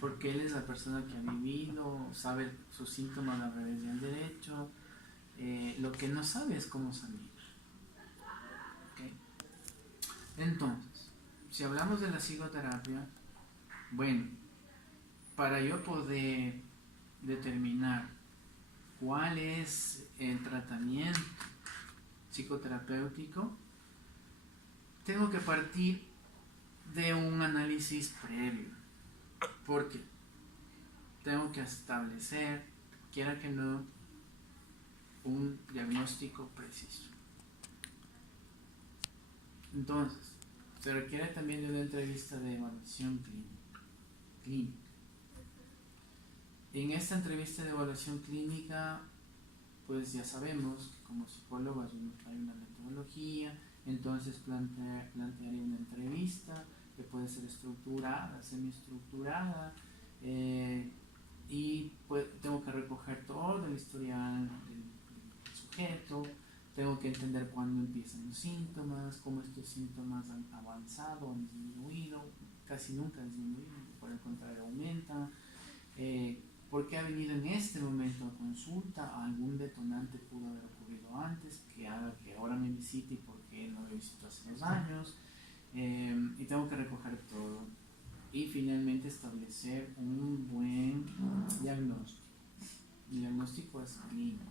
porque él es la persona que ha vivido, sabe sus síntomas al revés y al derecho. Lo que no sabe es cómo salir. ¿Okay? Entonces, si hablamos de la psicoterapia, bueno, para yo poder determinar cuál es el tratamiento psicoterapéutico, tengo que partir de un análisis previo, porque tengo que establecer, quiera que no, un diagnóstico preciso. Entonces, se requiere también de una entrevista de evaluación clínica. En esta entrevista de evaluación clínica, pues ya sabemos que como psicólogos hay una metodología, entonces plantearé una entrevista que puede ser estructurada, semiestructurada, y pues tengo que recoger todo el historial del sujeto, tengo que entender cuándo empiezan los síntomas, cómo estos síntomas han avanzado, han disminuido, casi nunca han disminuido, por el contrario aumentan, por qué ha venido en este momento a consulta, algún detonante pudo haber ocurrido antes que haga que ahora me visite y por qué no me visitó hace 2 años, y tengo que recoger todo y finalmente establecer un buen diagnóstico. El diagnóstico es clínico.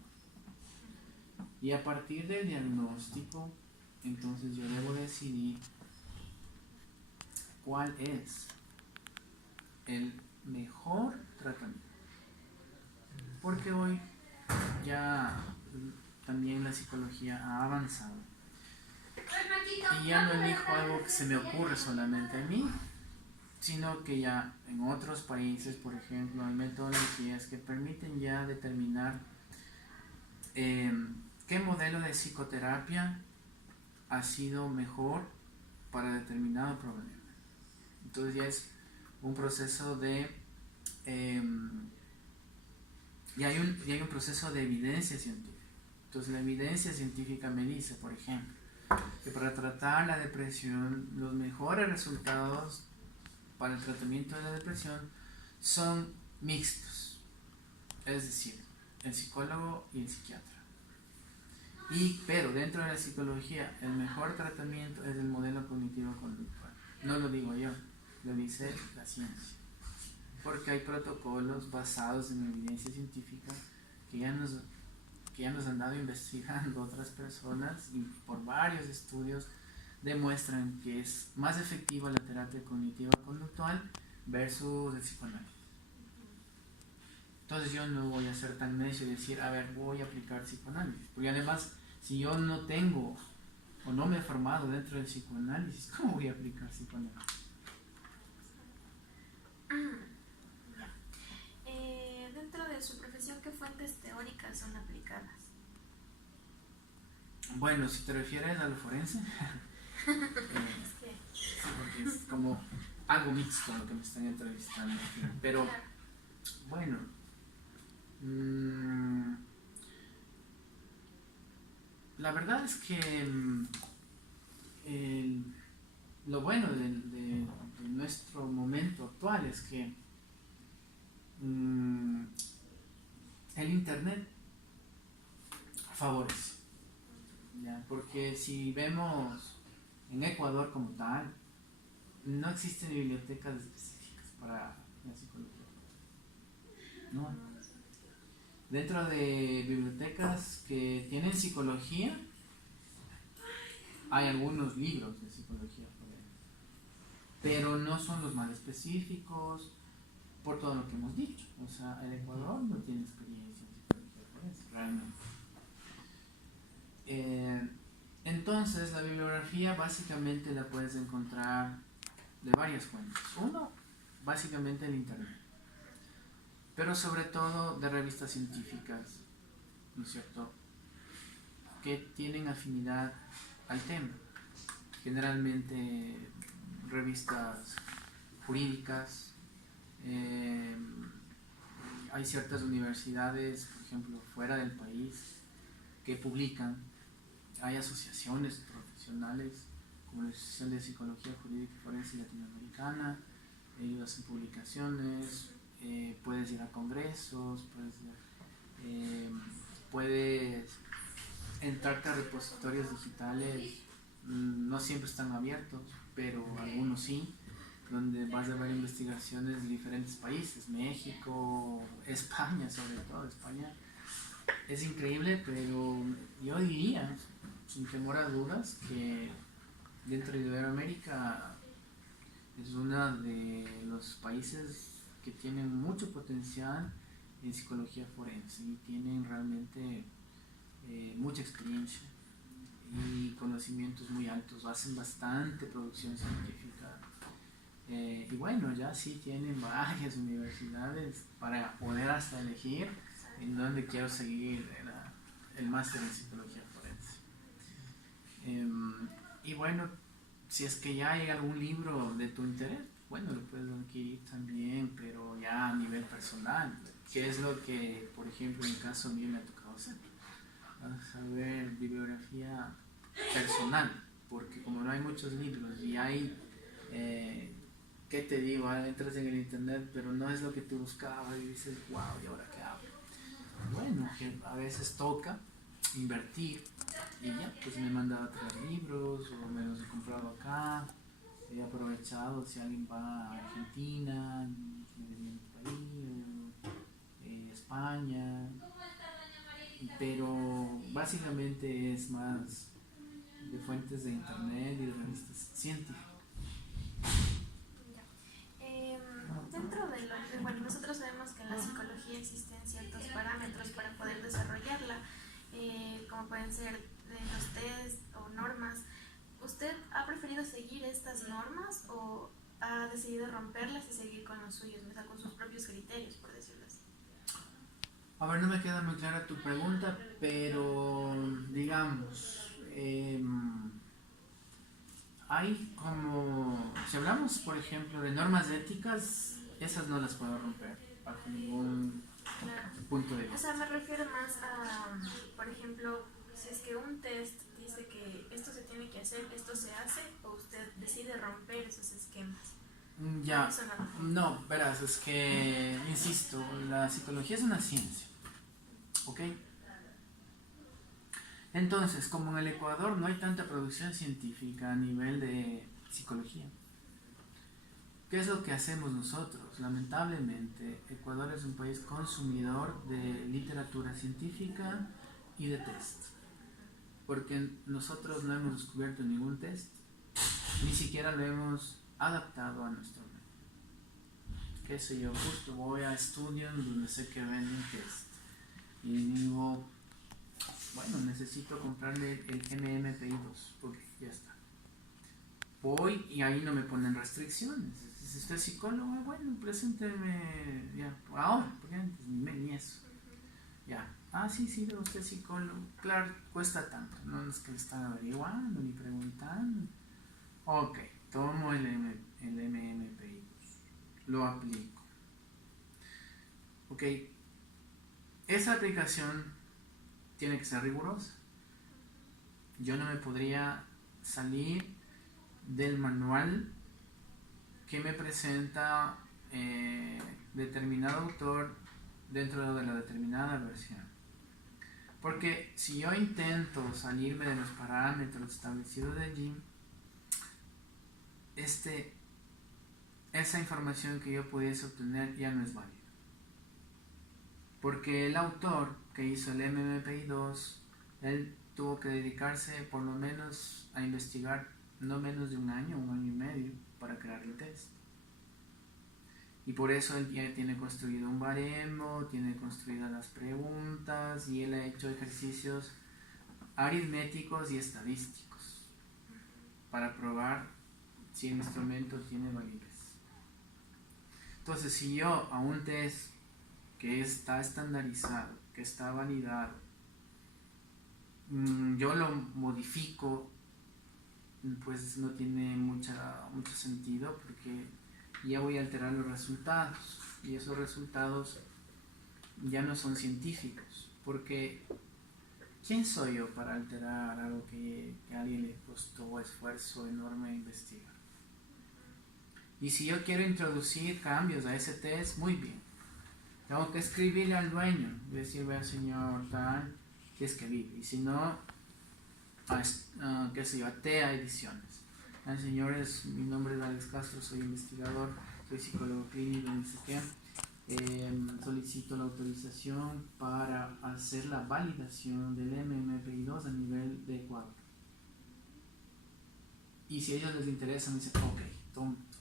Y a partir del diagnóstico, entonces yo debo decidir cuál es el mejor tratamiento. Porque hoy ya también la psicología ha avanzado. Y ya no elijo algo que se me ocurre solamente a mí, sino que ya en otros países, por ejemplo, hay metodologías que permiten ya determinar qué modelo de psicoterapia ha sido mejor para determinado problema. Entonces ya es un proceso de y hay un proceso de evidencia científica. Entonces la evidencia científica me dice, por ejemplo, que para tratar la depresión los mejores resultados para el tratamiento de la depresión son mixtos, es decir, el psicólogo y el psiquiatra. Pero dentro de la psicología el mejor tratamiento es el modelo cognitivo-conductual. No lo digo yo, lo dice la ciencia. Porque hay protocolos basados en evidencia científica que ya nos han dado investigando otras personas y por varios estudios demuestran que es más efectiva la terapia cognitiva conductual versus el psicoanálisis. Entonces yo no voy a ser tan necio y decir, a ver, voy a aplicar psicoanálisis. Porque además, si yo no tengo o no me he formado dentro del psicoanálisis, ¿cómo voy a aplicar psicoanálisis? Dentro de su profesión, ¿qué fuentes teóricas son aplicadas? Bueno, si te refieres a lo forense, porque es como algo mixto lo que me están entrevistando aquí. Pero bueno, la verdad es que lo bueno de nuestro momento actual es que el internet favorece, ¿ya? Porque si vemos en Ecuador como tal, no existen bibliotecas específicas para la psicología, ¿no? Dentro de bibliotecas que tienen psicología hay algunos libros de psicología, pero no son los más específicos por todo lo que hemos dicho. O sea, el Ecuador no tiene experiencia en psicología forense, realmente. Entonces, la bibliografía básicamente la puedes encontrar de varias fuentes. Uno, básicamente en internet, pero sobre todo de revistas científicas, ¿no es cierto?, que tienen afinidad al tema. Generalmente revistas jurídicas. Hay ciertas universidades, por ejemplo, fuera del país, que publican. Hay asociaciones profesionales, como la Asociación de Psicología Jurídica y Forense Latinoamericana. Ellos hacen publicaciones, puedes ir a congresos, puedes entrarte a repositorios digitales, no siempre están abiertos, pero algunos sí, donde vas a ver investigaciones de diferentes países, México, España, sobre todo España. Es increíble, pero yo diría, sin temor a dudas, que dentro de Iberoamérica es uno de los países que tienen mucho potencial en psicología forense y tienen realmente mucha experiencia y conocimientos muy altos, hacen bastante producción científica. Y bueno, ya sí tienen varias universidades para poder hasta elegir en dónde quiero seguir el máster en psicología forense. Y bueno, si es que ya hay algún libro de tu interés, bueno, lo puedes adquirir también, pero ya a nivel personal, que es lo que, por ejemplo, en el caso mío me ha tocado hacer. Vamos a ver bibliografía personal, porque como no hay muchos libros y hay, ¿qué te digo? Entras en el internet, pero no es lo que tú buscabas y dices, wow, ¿y ahora qué hago? Bueno, que a veces toca invertir y ya, pues me he mandado a traer libros o me los he comprado acá, he aprovechado si alguien va a Argentina, en mi país, España, pero básicamente es más de fuentes de internet y de revistas científicas. Dentro de bueno, nosotros sabemos que en la psicología existen ciertos parámetros para poder desarrollarla, como pueden ser los test o normas. ¿Usted ha preferido seguir estas normas o ha decidido romperlas y seguir con los suyos, o sea, con sus propios criterios, por decirlo así? A ver, no me queda muy clara tu pregunta, pero digamos, hay como, si hablamos por ejemplo de normas éticas, esas no las puedo romper bajo ningún punto de vista. O sea, me refiero más a, por ejemplo, si es que un test dice que esto se tiene que hacer, esto se hace, o usted decide romper esos esquemas. Ya, no, verás, es que, insisto, la psicología es una ciencia, ¿ok? Entonces, como en el Ecuador no hay tanta producción científica a nivel de psicología, ¿qué es lo que hacemos nosotros? Lamentablemente, Ecuador es un país consumidor de literatura científica y de test, porque nosotros no hemos descubierto ningún test, ni siquiera lo hemos adaptado a nuestro medio. Qué sé yo, justo voy a estudios donde sé que venden test y digo, bueno, necesito comprarle el MMPI-2 porque ya está. Voy y ahí no me ponen restricciones. Si usted es psicólogo, bueno, presénteme ya, ahora, porque antes ni eso. Ya, sí, usted es psicólogo. Claro, cuesta tanto, no es que le están averiguando ni preguntando. Ok, tomo el MMPI, lo aplico. Ok, esa aplicación tiene que ser rigurosa. Yo no me podría salir del manual que me presenta determinado autor dentro de la determinada versión. Porque si yo intento salirme de los parámetros establecidos de allí, esa información que yo pudiese obtener ya no es válida. Porque el autor que hizo el MMPI-2, él tuvo que dedicarse por lo menos a investigar no menos de un año y medio para crear el test. Y por eso él ya tiene construido un baremo, tiene construidas las preguntas y él ha hecho ejercicios aritméticos y estadísticos para probar si el instrumento tiene validez. Entonces, si yo a un test que está estandarizado, que está validado, yo lo modifico, pues no tiene mucho sentido porque ya voy a alterar los resultados y esos resultados ya no son científicos, porque ¿quién soy yo para alterar algo que a alguien le costó esfuerzo enorme investigar? Y si yo quiero introducir cambios a ese test, muy bien, tengo que escribirle al dueño, decirle al señor tal, si es que vive, y si no, qué sé yo, a TEA Ediciones. Señores, mi nombre es Alex Castro, soy investigador, soy psicólogo clínico, no sé qué. Solicito la autorización para hacer la validación del MMPI-2 a nivel de Ecuador. Y si a ellos les interesa, me dicen, ok,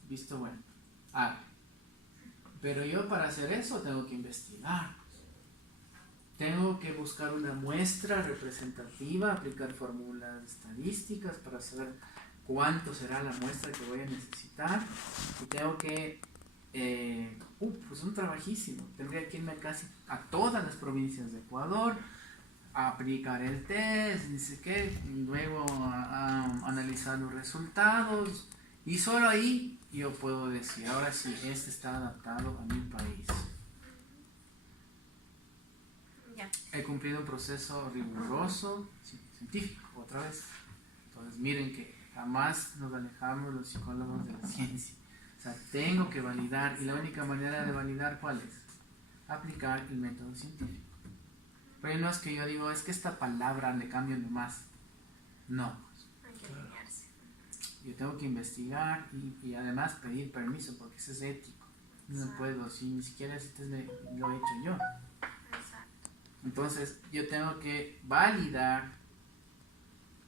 visto bueno, hágale. Pero yo para hacer eso tengo que investigar. Tengo que buscar una muestra representativa, aplicar fórmulas estadísticas para saber cuánto será la muestra que voy a necesitar. Y tengo que, pues un trabajísimo. Tendría que irme casi a todas las provincias de Ecuador, a aplicar el test, ni sé qué, y luego a analizar los resultados. Y solo ahí yo puedo decir, ahora sí, este está adaptado a mi país. He cumplido un proceso riguroso, científico, otra vez. Entonces miren que jamás nos alejamos los psicólogos de la ciencia. O sea, tengo que validar, y la única manera de validar, ¿cuál es? Aplicar el método científico. Pero no es que yo digo, es que esta palabra le cambio nomás. No. Hay que alinearse. Yo tengo que investigar y además pedir permiso, porque eso es ético. No puedo, si ni siquiera ese test lo he hecho yo. Entonces, yo tengo que validar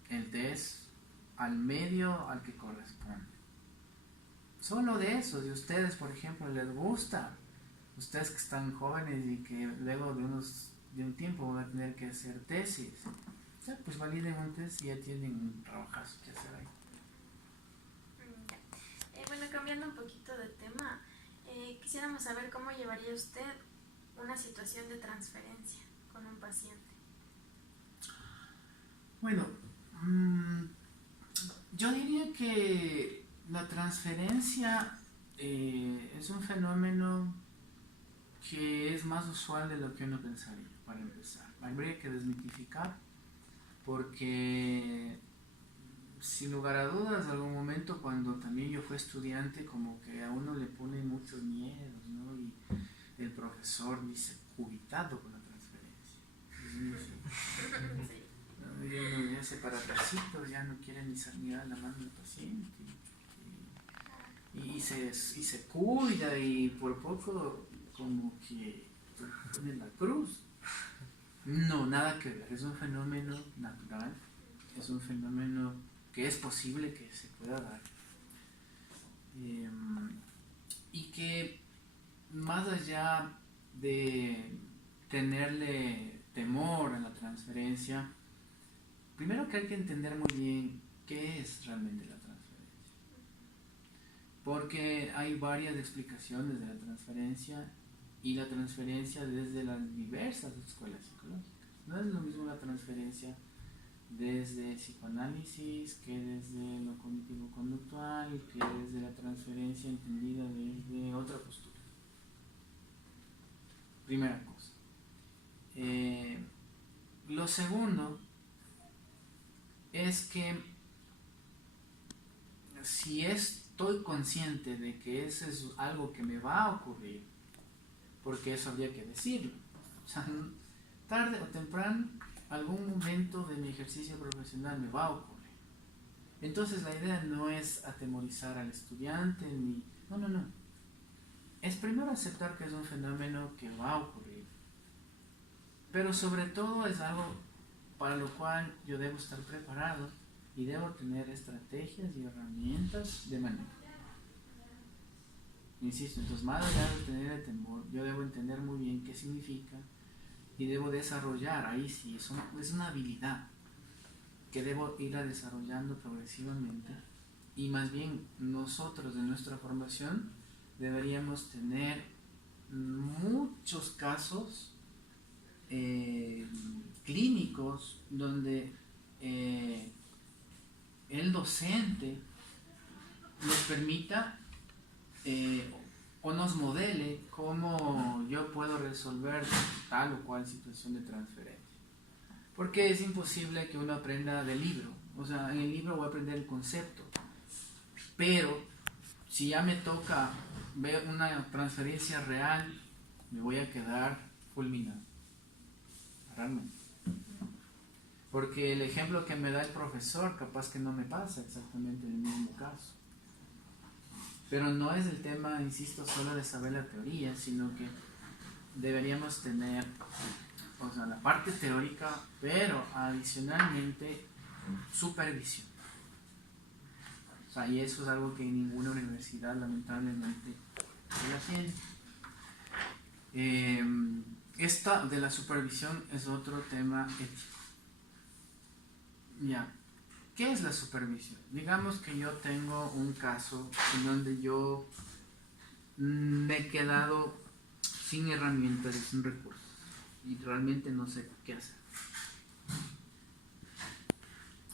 el test al medio al que corresponde. Solo de eso, si ustedes, por ejemplo, les gusta, ustedes que están jóvenes y que luego de un tiempo van a tener que hacer tesis, pues validen un test y ya tienen un trabajazo que hacer ahí. Bueno, cambiando un poquito de tema, quisiéramos saber cómo llevaría usted una situación de transferencia con un paciente. Bueno, yo diría que la transferencia es un fenómeno que es más usual de lo que uno pensaría, para empezar. Habría que desmitificar, porque sin lugar a dudas, en algún momento cuando también yo fui estudiante, como que a uno le pone muchos miedos, ¿no? Y el profesor dice, cubitado con la transferencia. Y ya se para atrásito, ya no quiere ni mirar la mano del paciente. Y se cuida y por poco como que pone la cruz. No, nada que ver, es un fenómeno natural, es un fenómeno que es posible que se pueda dar. Y que más allá de tenerle temor a la transferencia, primero que hay que entender muy bien qué es realmente la transferencia. Porque hay varias explicaciones de la transferencia y la transferencia desde las diversas escuelas psicológicas. No es lo mismo la transferencia desde psicoanálisis que desde lo cognitivo-conductual, que desde la transferencia entendida desde otra postura. Primera cosa. Lo segundo es que si estoy consciente de que eso es algo que me va a ocurrir, porque eso habría que decirlo, o sea, tarde o temprano algún momento de mi ejercicio profesional me va a ocurrir. Entonces la idea no es atemorizar al estudiante ni... No. Es primero aceptar que es un fenómeno que va a ocurrir, pero sobre todo es algo para lo cual yo debo estar preparado y debo tener estrategias y herramientas de manejo. Insisto, entonces más allá de tener el temor, yo debo entender muy bien qué significa y debo desarrollar, ahí sí, es una habilidad que debo ir a desarrollando progresivamente, y más bien nosotros en nuestra formación deberíamos tener muchos casos clínicos donde el docente nos permita o nos modele cómo yo puedo resolver tal o cual situación de transferencia. Porque es imposible que uno aprenda del libro. O sea, en el libro voy a aprender el concepto, pero si ya me toca ver una transferencia real, me voy a quedar fulminado. Realmente. Porque el ejemplo que me da el profesor capaz que no me pasa exactamente en el mismo caso. Pero no es el tema, insisto, solo de saber la teoría, sino que deberíamos tener, o sea, la parte teórica, pero adicionalmente supervisión. O sea, y eso es algo que ninguna universidad lamentablemente la tiene. Esta de la supervisión es otro tema ético. Ya, ¿qué es la supervisión? Digamos que yo tengo un caso en donde yo me he quedado sin herramientas y sin recursos y realmente no sé qué hacer.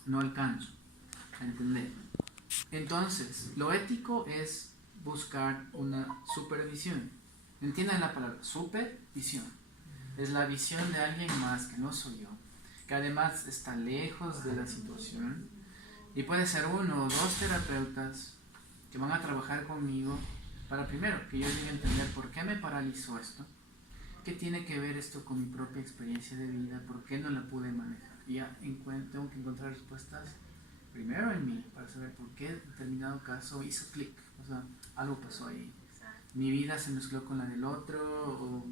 No alcanzo a entender. Entonces, lo ético es buscar una supervisión. ¿Entienden la palabra? Supervisión. Es la visión de alguien más que no soy yo, que además está lejos de la situación, y puede ser uno o dos terapeutas que van a trabajar conmigo para primero que yo llegue a entender por qué me paralizó esto, qué tiene que ver esto con mi propia experiencia de vida, por qué no la pude manejar. Y ya tengo que encontrar respuestas primero en mí para saber por qué determinado caso hizo clic, o sea, algo pasó ahí. Mi vida se mezcló con la del otro, o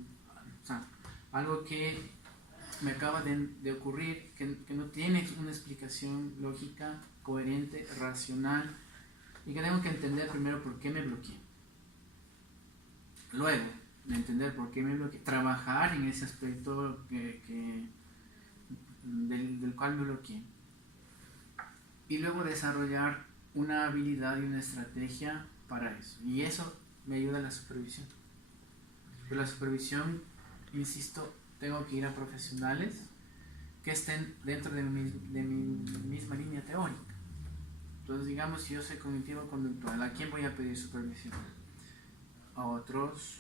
sea, algo que me acaba de ocurrir que no tiene una explicación lógica, coherente, racional, y que tengo que entender primero por qué me bloqueé. Luego de entender por qué me bloqueé, trabajar en ese aspecto del cual me bloqueé. Y luego desarrollar una habilidad y una estrategia para eso. Y eso me ayuda a la supervisión. Pero la supervisión, insisto, tengo que ir a profesionales que estén dentro de mi misma línea teórica. Entonces, digamos, si yo soy cognitivo-conductual, ¿a quién voy a pedir supervisión? A otros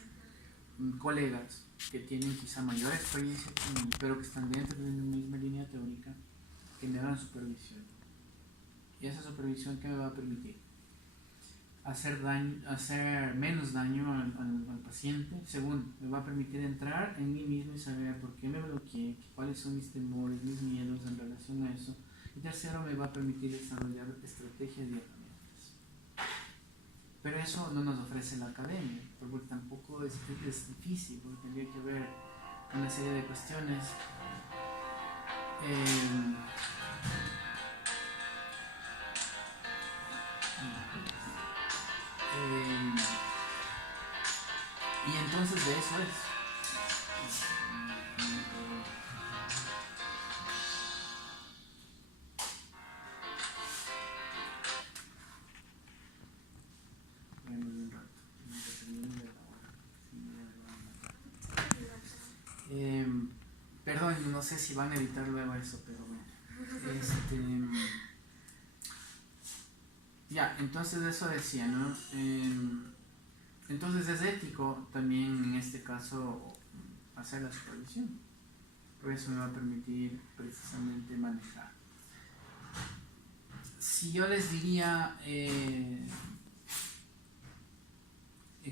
colegas que tienen quizá mayor experiencia que mí, pero que están dentro de mi misma línea teórica, que me hagan supervisión. Y esa supervisión, ¿qué me va a permitir? Hacer menos daño al paciente. Segundo, me va a permitir entrar en mí mismo y saber por qué me bloqueé, cuáles son mis temores, mis miedos en relación a eso. Y tercero, me va a permitir desarrollar estrategias y herramientas. Pero eso no nos ofrece la academia, porque tampoco es difícil, porque tendría que haber una serie de cuestiones. Y entonces de eso es. Perdón, no sé si van a editar luego eso, pero bueno. Ya, entonces eso decía, ¿no? Entonces es ético también en este caso hacer la supervisión, porque eso me va a permitir precisamente manejar. Si yo les diría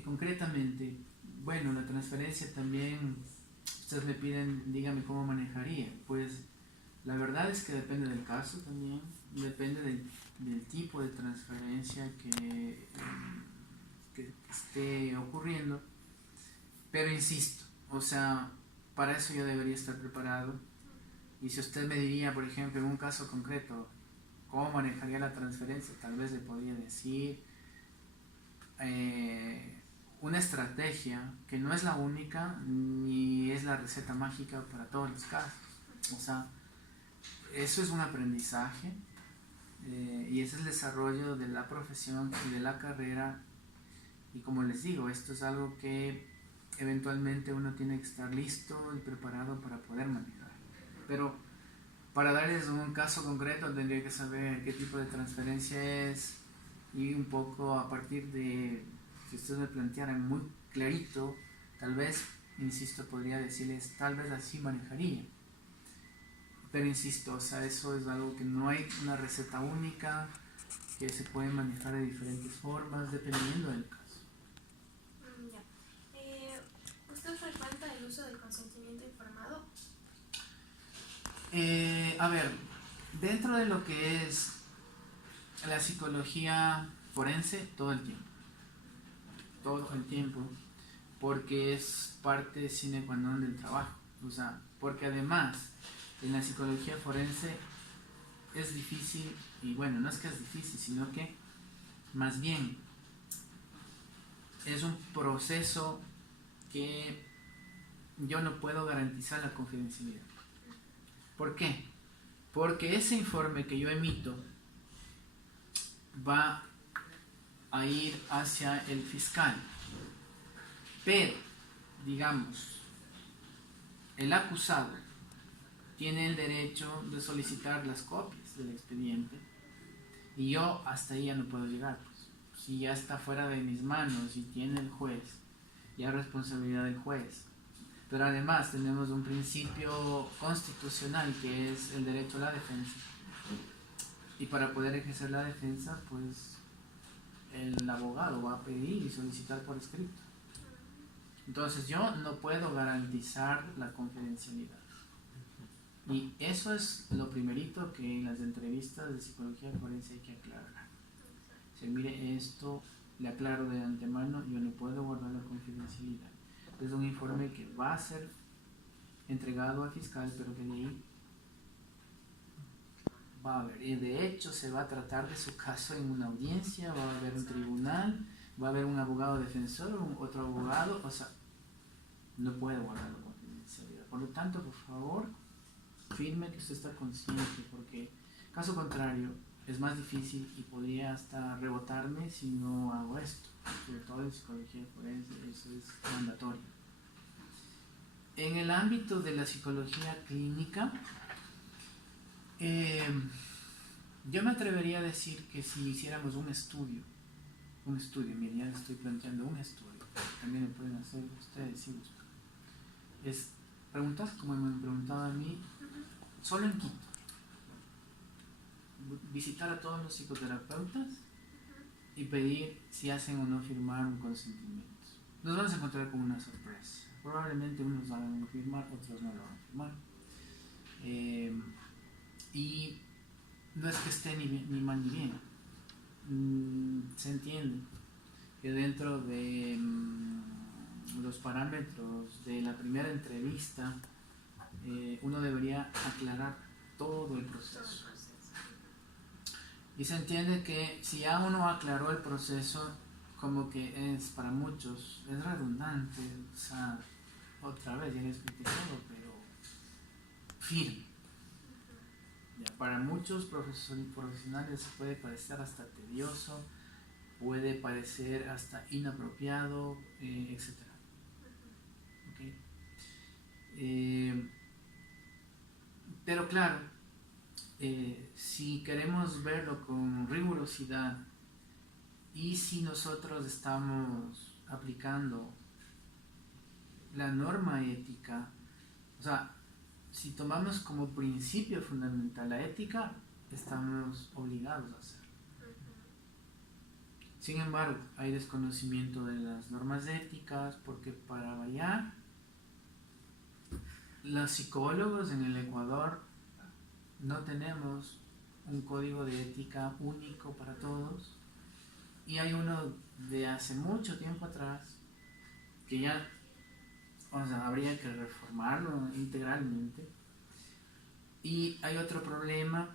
concretamente, bueno, la transferencia también, ustedes me piden, dígame cómo manejaría. Pues la verdad es que depende del caso también, depende del tipo de transferencia que esté ocurriendo, pero insisto, o sea, para eso yo debería estar preparado. Y si usted me diría, por ejemplo, en un caso concreto, cómo manejaría la transferencia, tal vez le podría decir una estrategia que no es la única ni es la receta mágica para todos los casos. O sea, eso es un aprendizaje y es el desarrollo de la profesión y de la carrera. Y como les digo, esto es algo que eventualmente uno tiene que estar listo y preparado para poder manejar. Pero para darles un caso concreto tendría que saber qué tipo de transferencia es y un poco a partir de, si ustedes me plantearan muy clarito, tal vez, insisto, podría decirles, tal vez así manejaría. Pero insisto, o sea, eso es algo que no hay una receta única, que se puede manejar de diferentes formas dependiendo del caso. ¿Usted frecuenta el uso del consentimiento informado? A ver, dentro de lo que es la psicología forense, todo el tiempo, porque es parte sine qua non del trabajo, o sea, porque además en la psicología forense es difícil, y bueno, no es que es difícil, sino que más bien es un proceso que yo no puedo garantizar la confidencialidad. ¿Por qué? Porque ese informe que yo emito va a ir hacia el fiscal, pero, digamos, el acusado tiene el derecho de solicitar las copias del expediente y yo hasta ahí ya no puedo llegar, pues. Si ya está fuera de mis manos y tiene el juez, ya es responsabilidad del juez. Pero además tenemos un principio constitucional que es el derecho a la defensa. Y para poder ejercer la defensa, pues el abogado va a pedir y solicitar por escrito. Entonces yo no puedo garantizar la confidencialidad. Y eso es lo primerito que en las entrevistas de psicología forense hay que aclarar. Si mire esto, le aclaro de antemano, yo no puedo guardar la confidencialidad. Es un informe que va a ser entregado al fiscal, pero que de ahí va a haber. Y de hecho se va a tratar de su caso en una audiencia, va a haber un tribunal, va a haber un abogado defensor, otro abogado, o sea, no puede guardar la confidencialidad. Por lo tanto, por favor, firme que usted está consciente, porque caso contrario es más difícil y podría hasta rebotarme si no hago esto. Sobre todo en psicología forense, eso es mandatorio. En el ámbito de la psicología clínica, yo me atrevería a decir que si hiciéramos un estudio, miren, ya les estoy planteando un estudio, también lo pueden hacer ustedes si buscan, es preguntar, como me han preguntado a mí, solo en Quito, visitar a todos los psicoterapeutas y pedir si hacen o no firmar un consentimiento. Nos vamos a encontrar con una sorpresa. Probablemente unos van a firmar, otros no lo van a firmar. Y no es que esté ni mal ni bien. Se entiende que dentro de los parámetros de la primera entrevista uno debería aclarar todo el proceso. Y se entiende que si ya uno aclaró el proceso, como que es para muchos, es redundante, o sea, otra vez ya les criticado, pero firme. Ya, para muchos profesionales puede parecer hasta tedioso, puede parecer hasta inapropiado, etc. ¿Okay? Pero claro, si queremos verlo con rigurosidad y si nosotros estamos aplicando la norma ética, o sea, si tomamos como principio fundamental la ética, estamos obligados a hacerlo. Sin embargo, hay desconocimiento de las normas éticas porque para variar, los psicólogos en el Ecuador no tenemos un código de ética único para todos y hay uno de hace mucho tiempo atrás que ya, o sea, habría que reformarlo integralmente. Y hay otro problema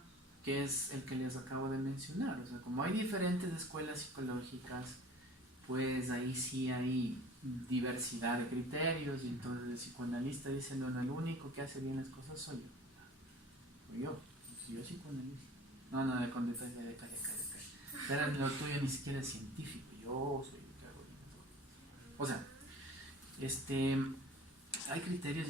que es el que les acabo de mencionar, o sea, como hay diferentes escuelas psicológicas, pues ahí sí hay diversidad de criterios y entonces el psicoanalista dice, no, el único que hace bien las cosas soy yo. Yo psicoanalista. No, con defensa de calle. Pero lo tuyo ni siquiera es científico, yo soy el que hago bien. O sea, hay criterios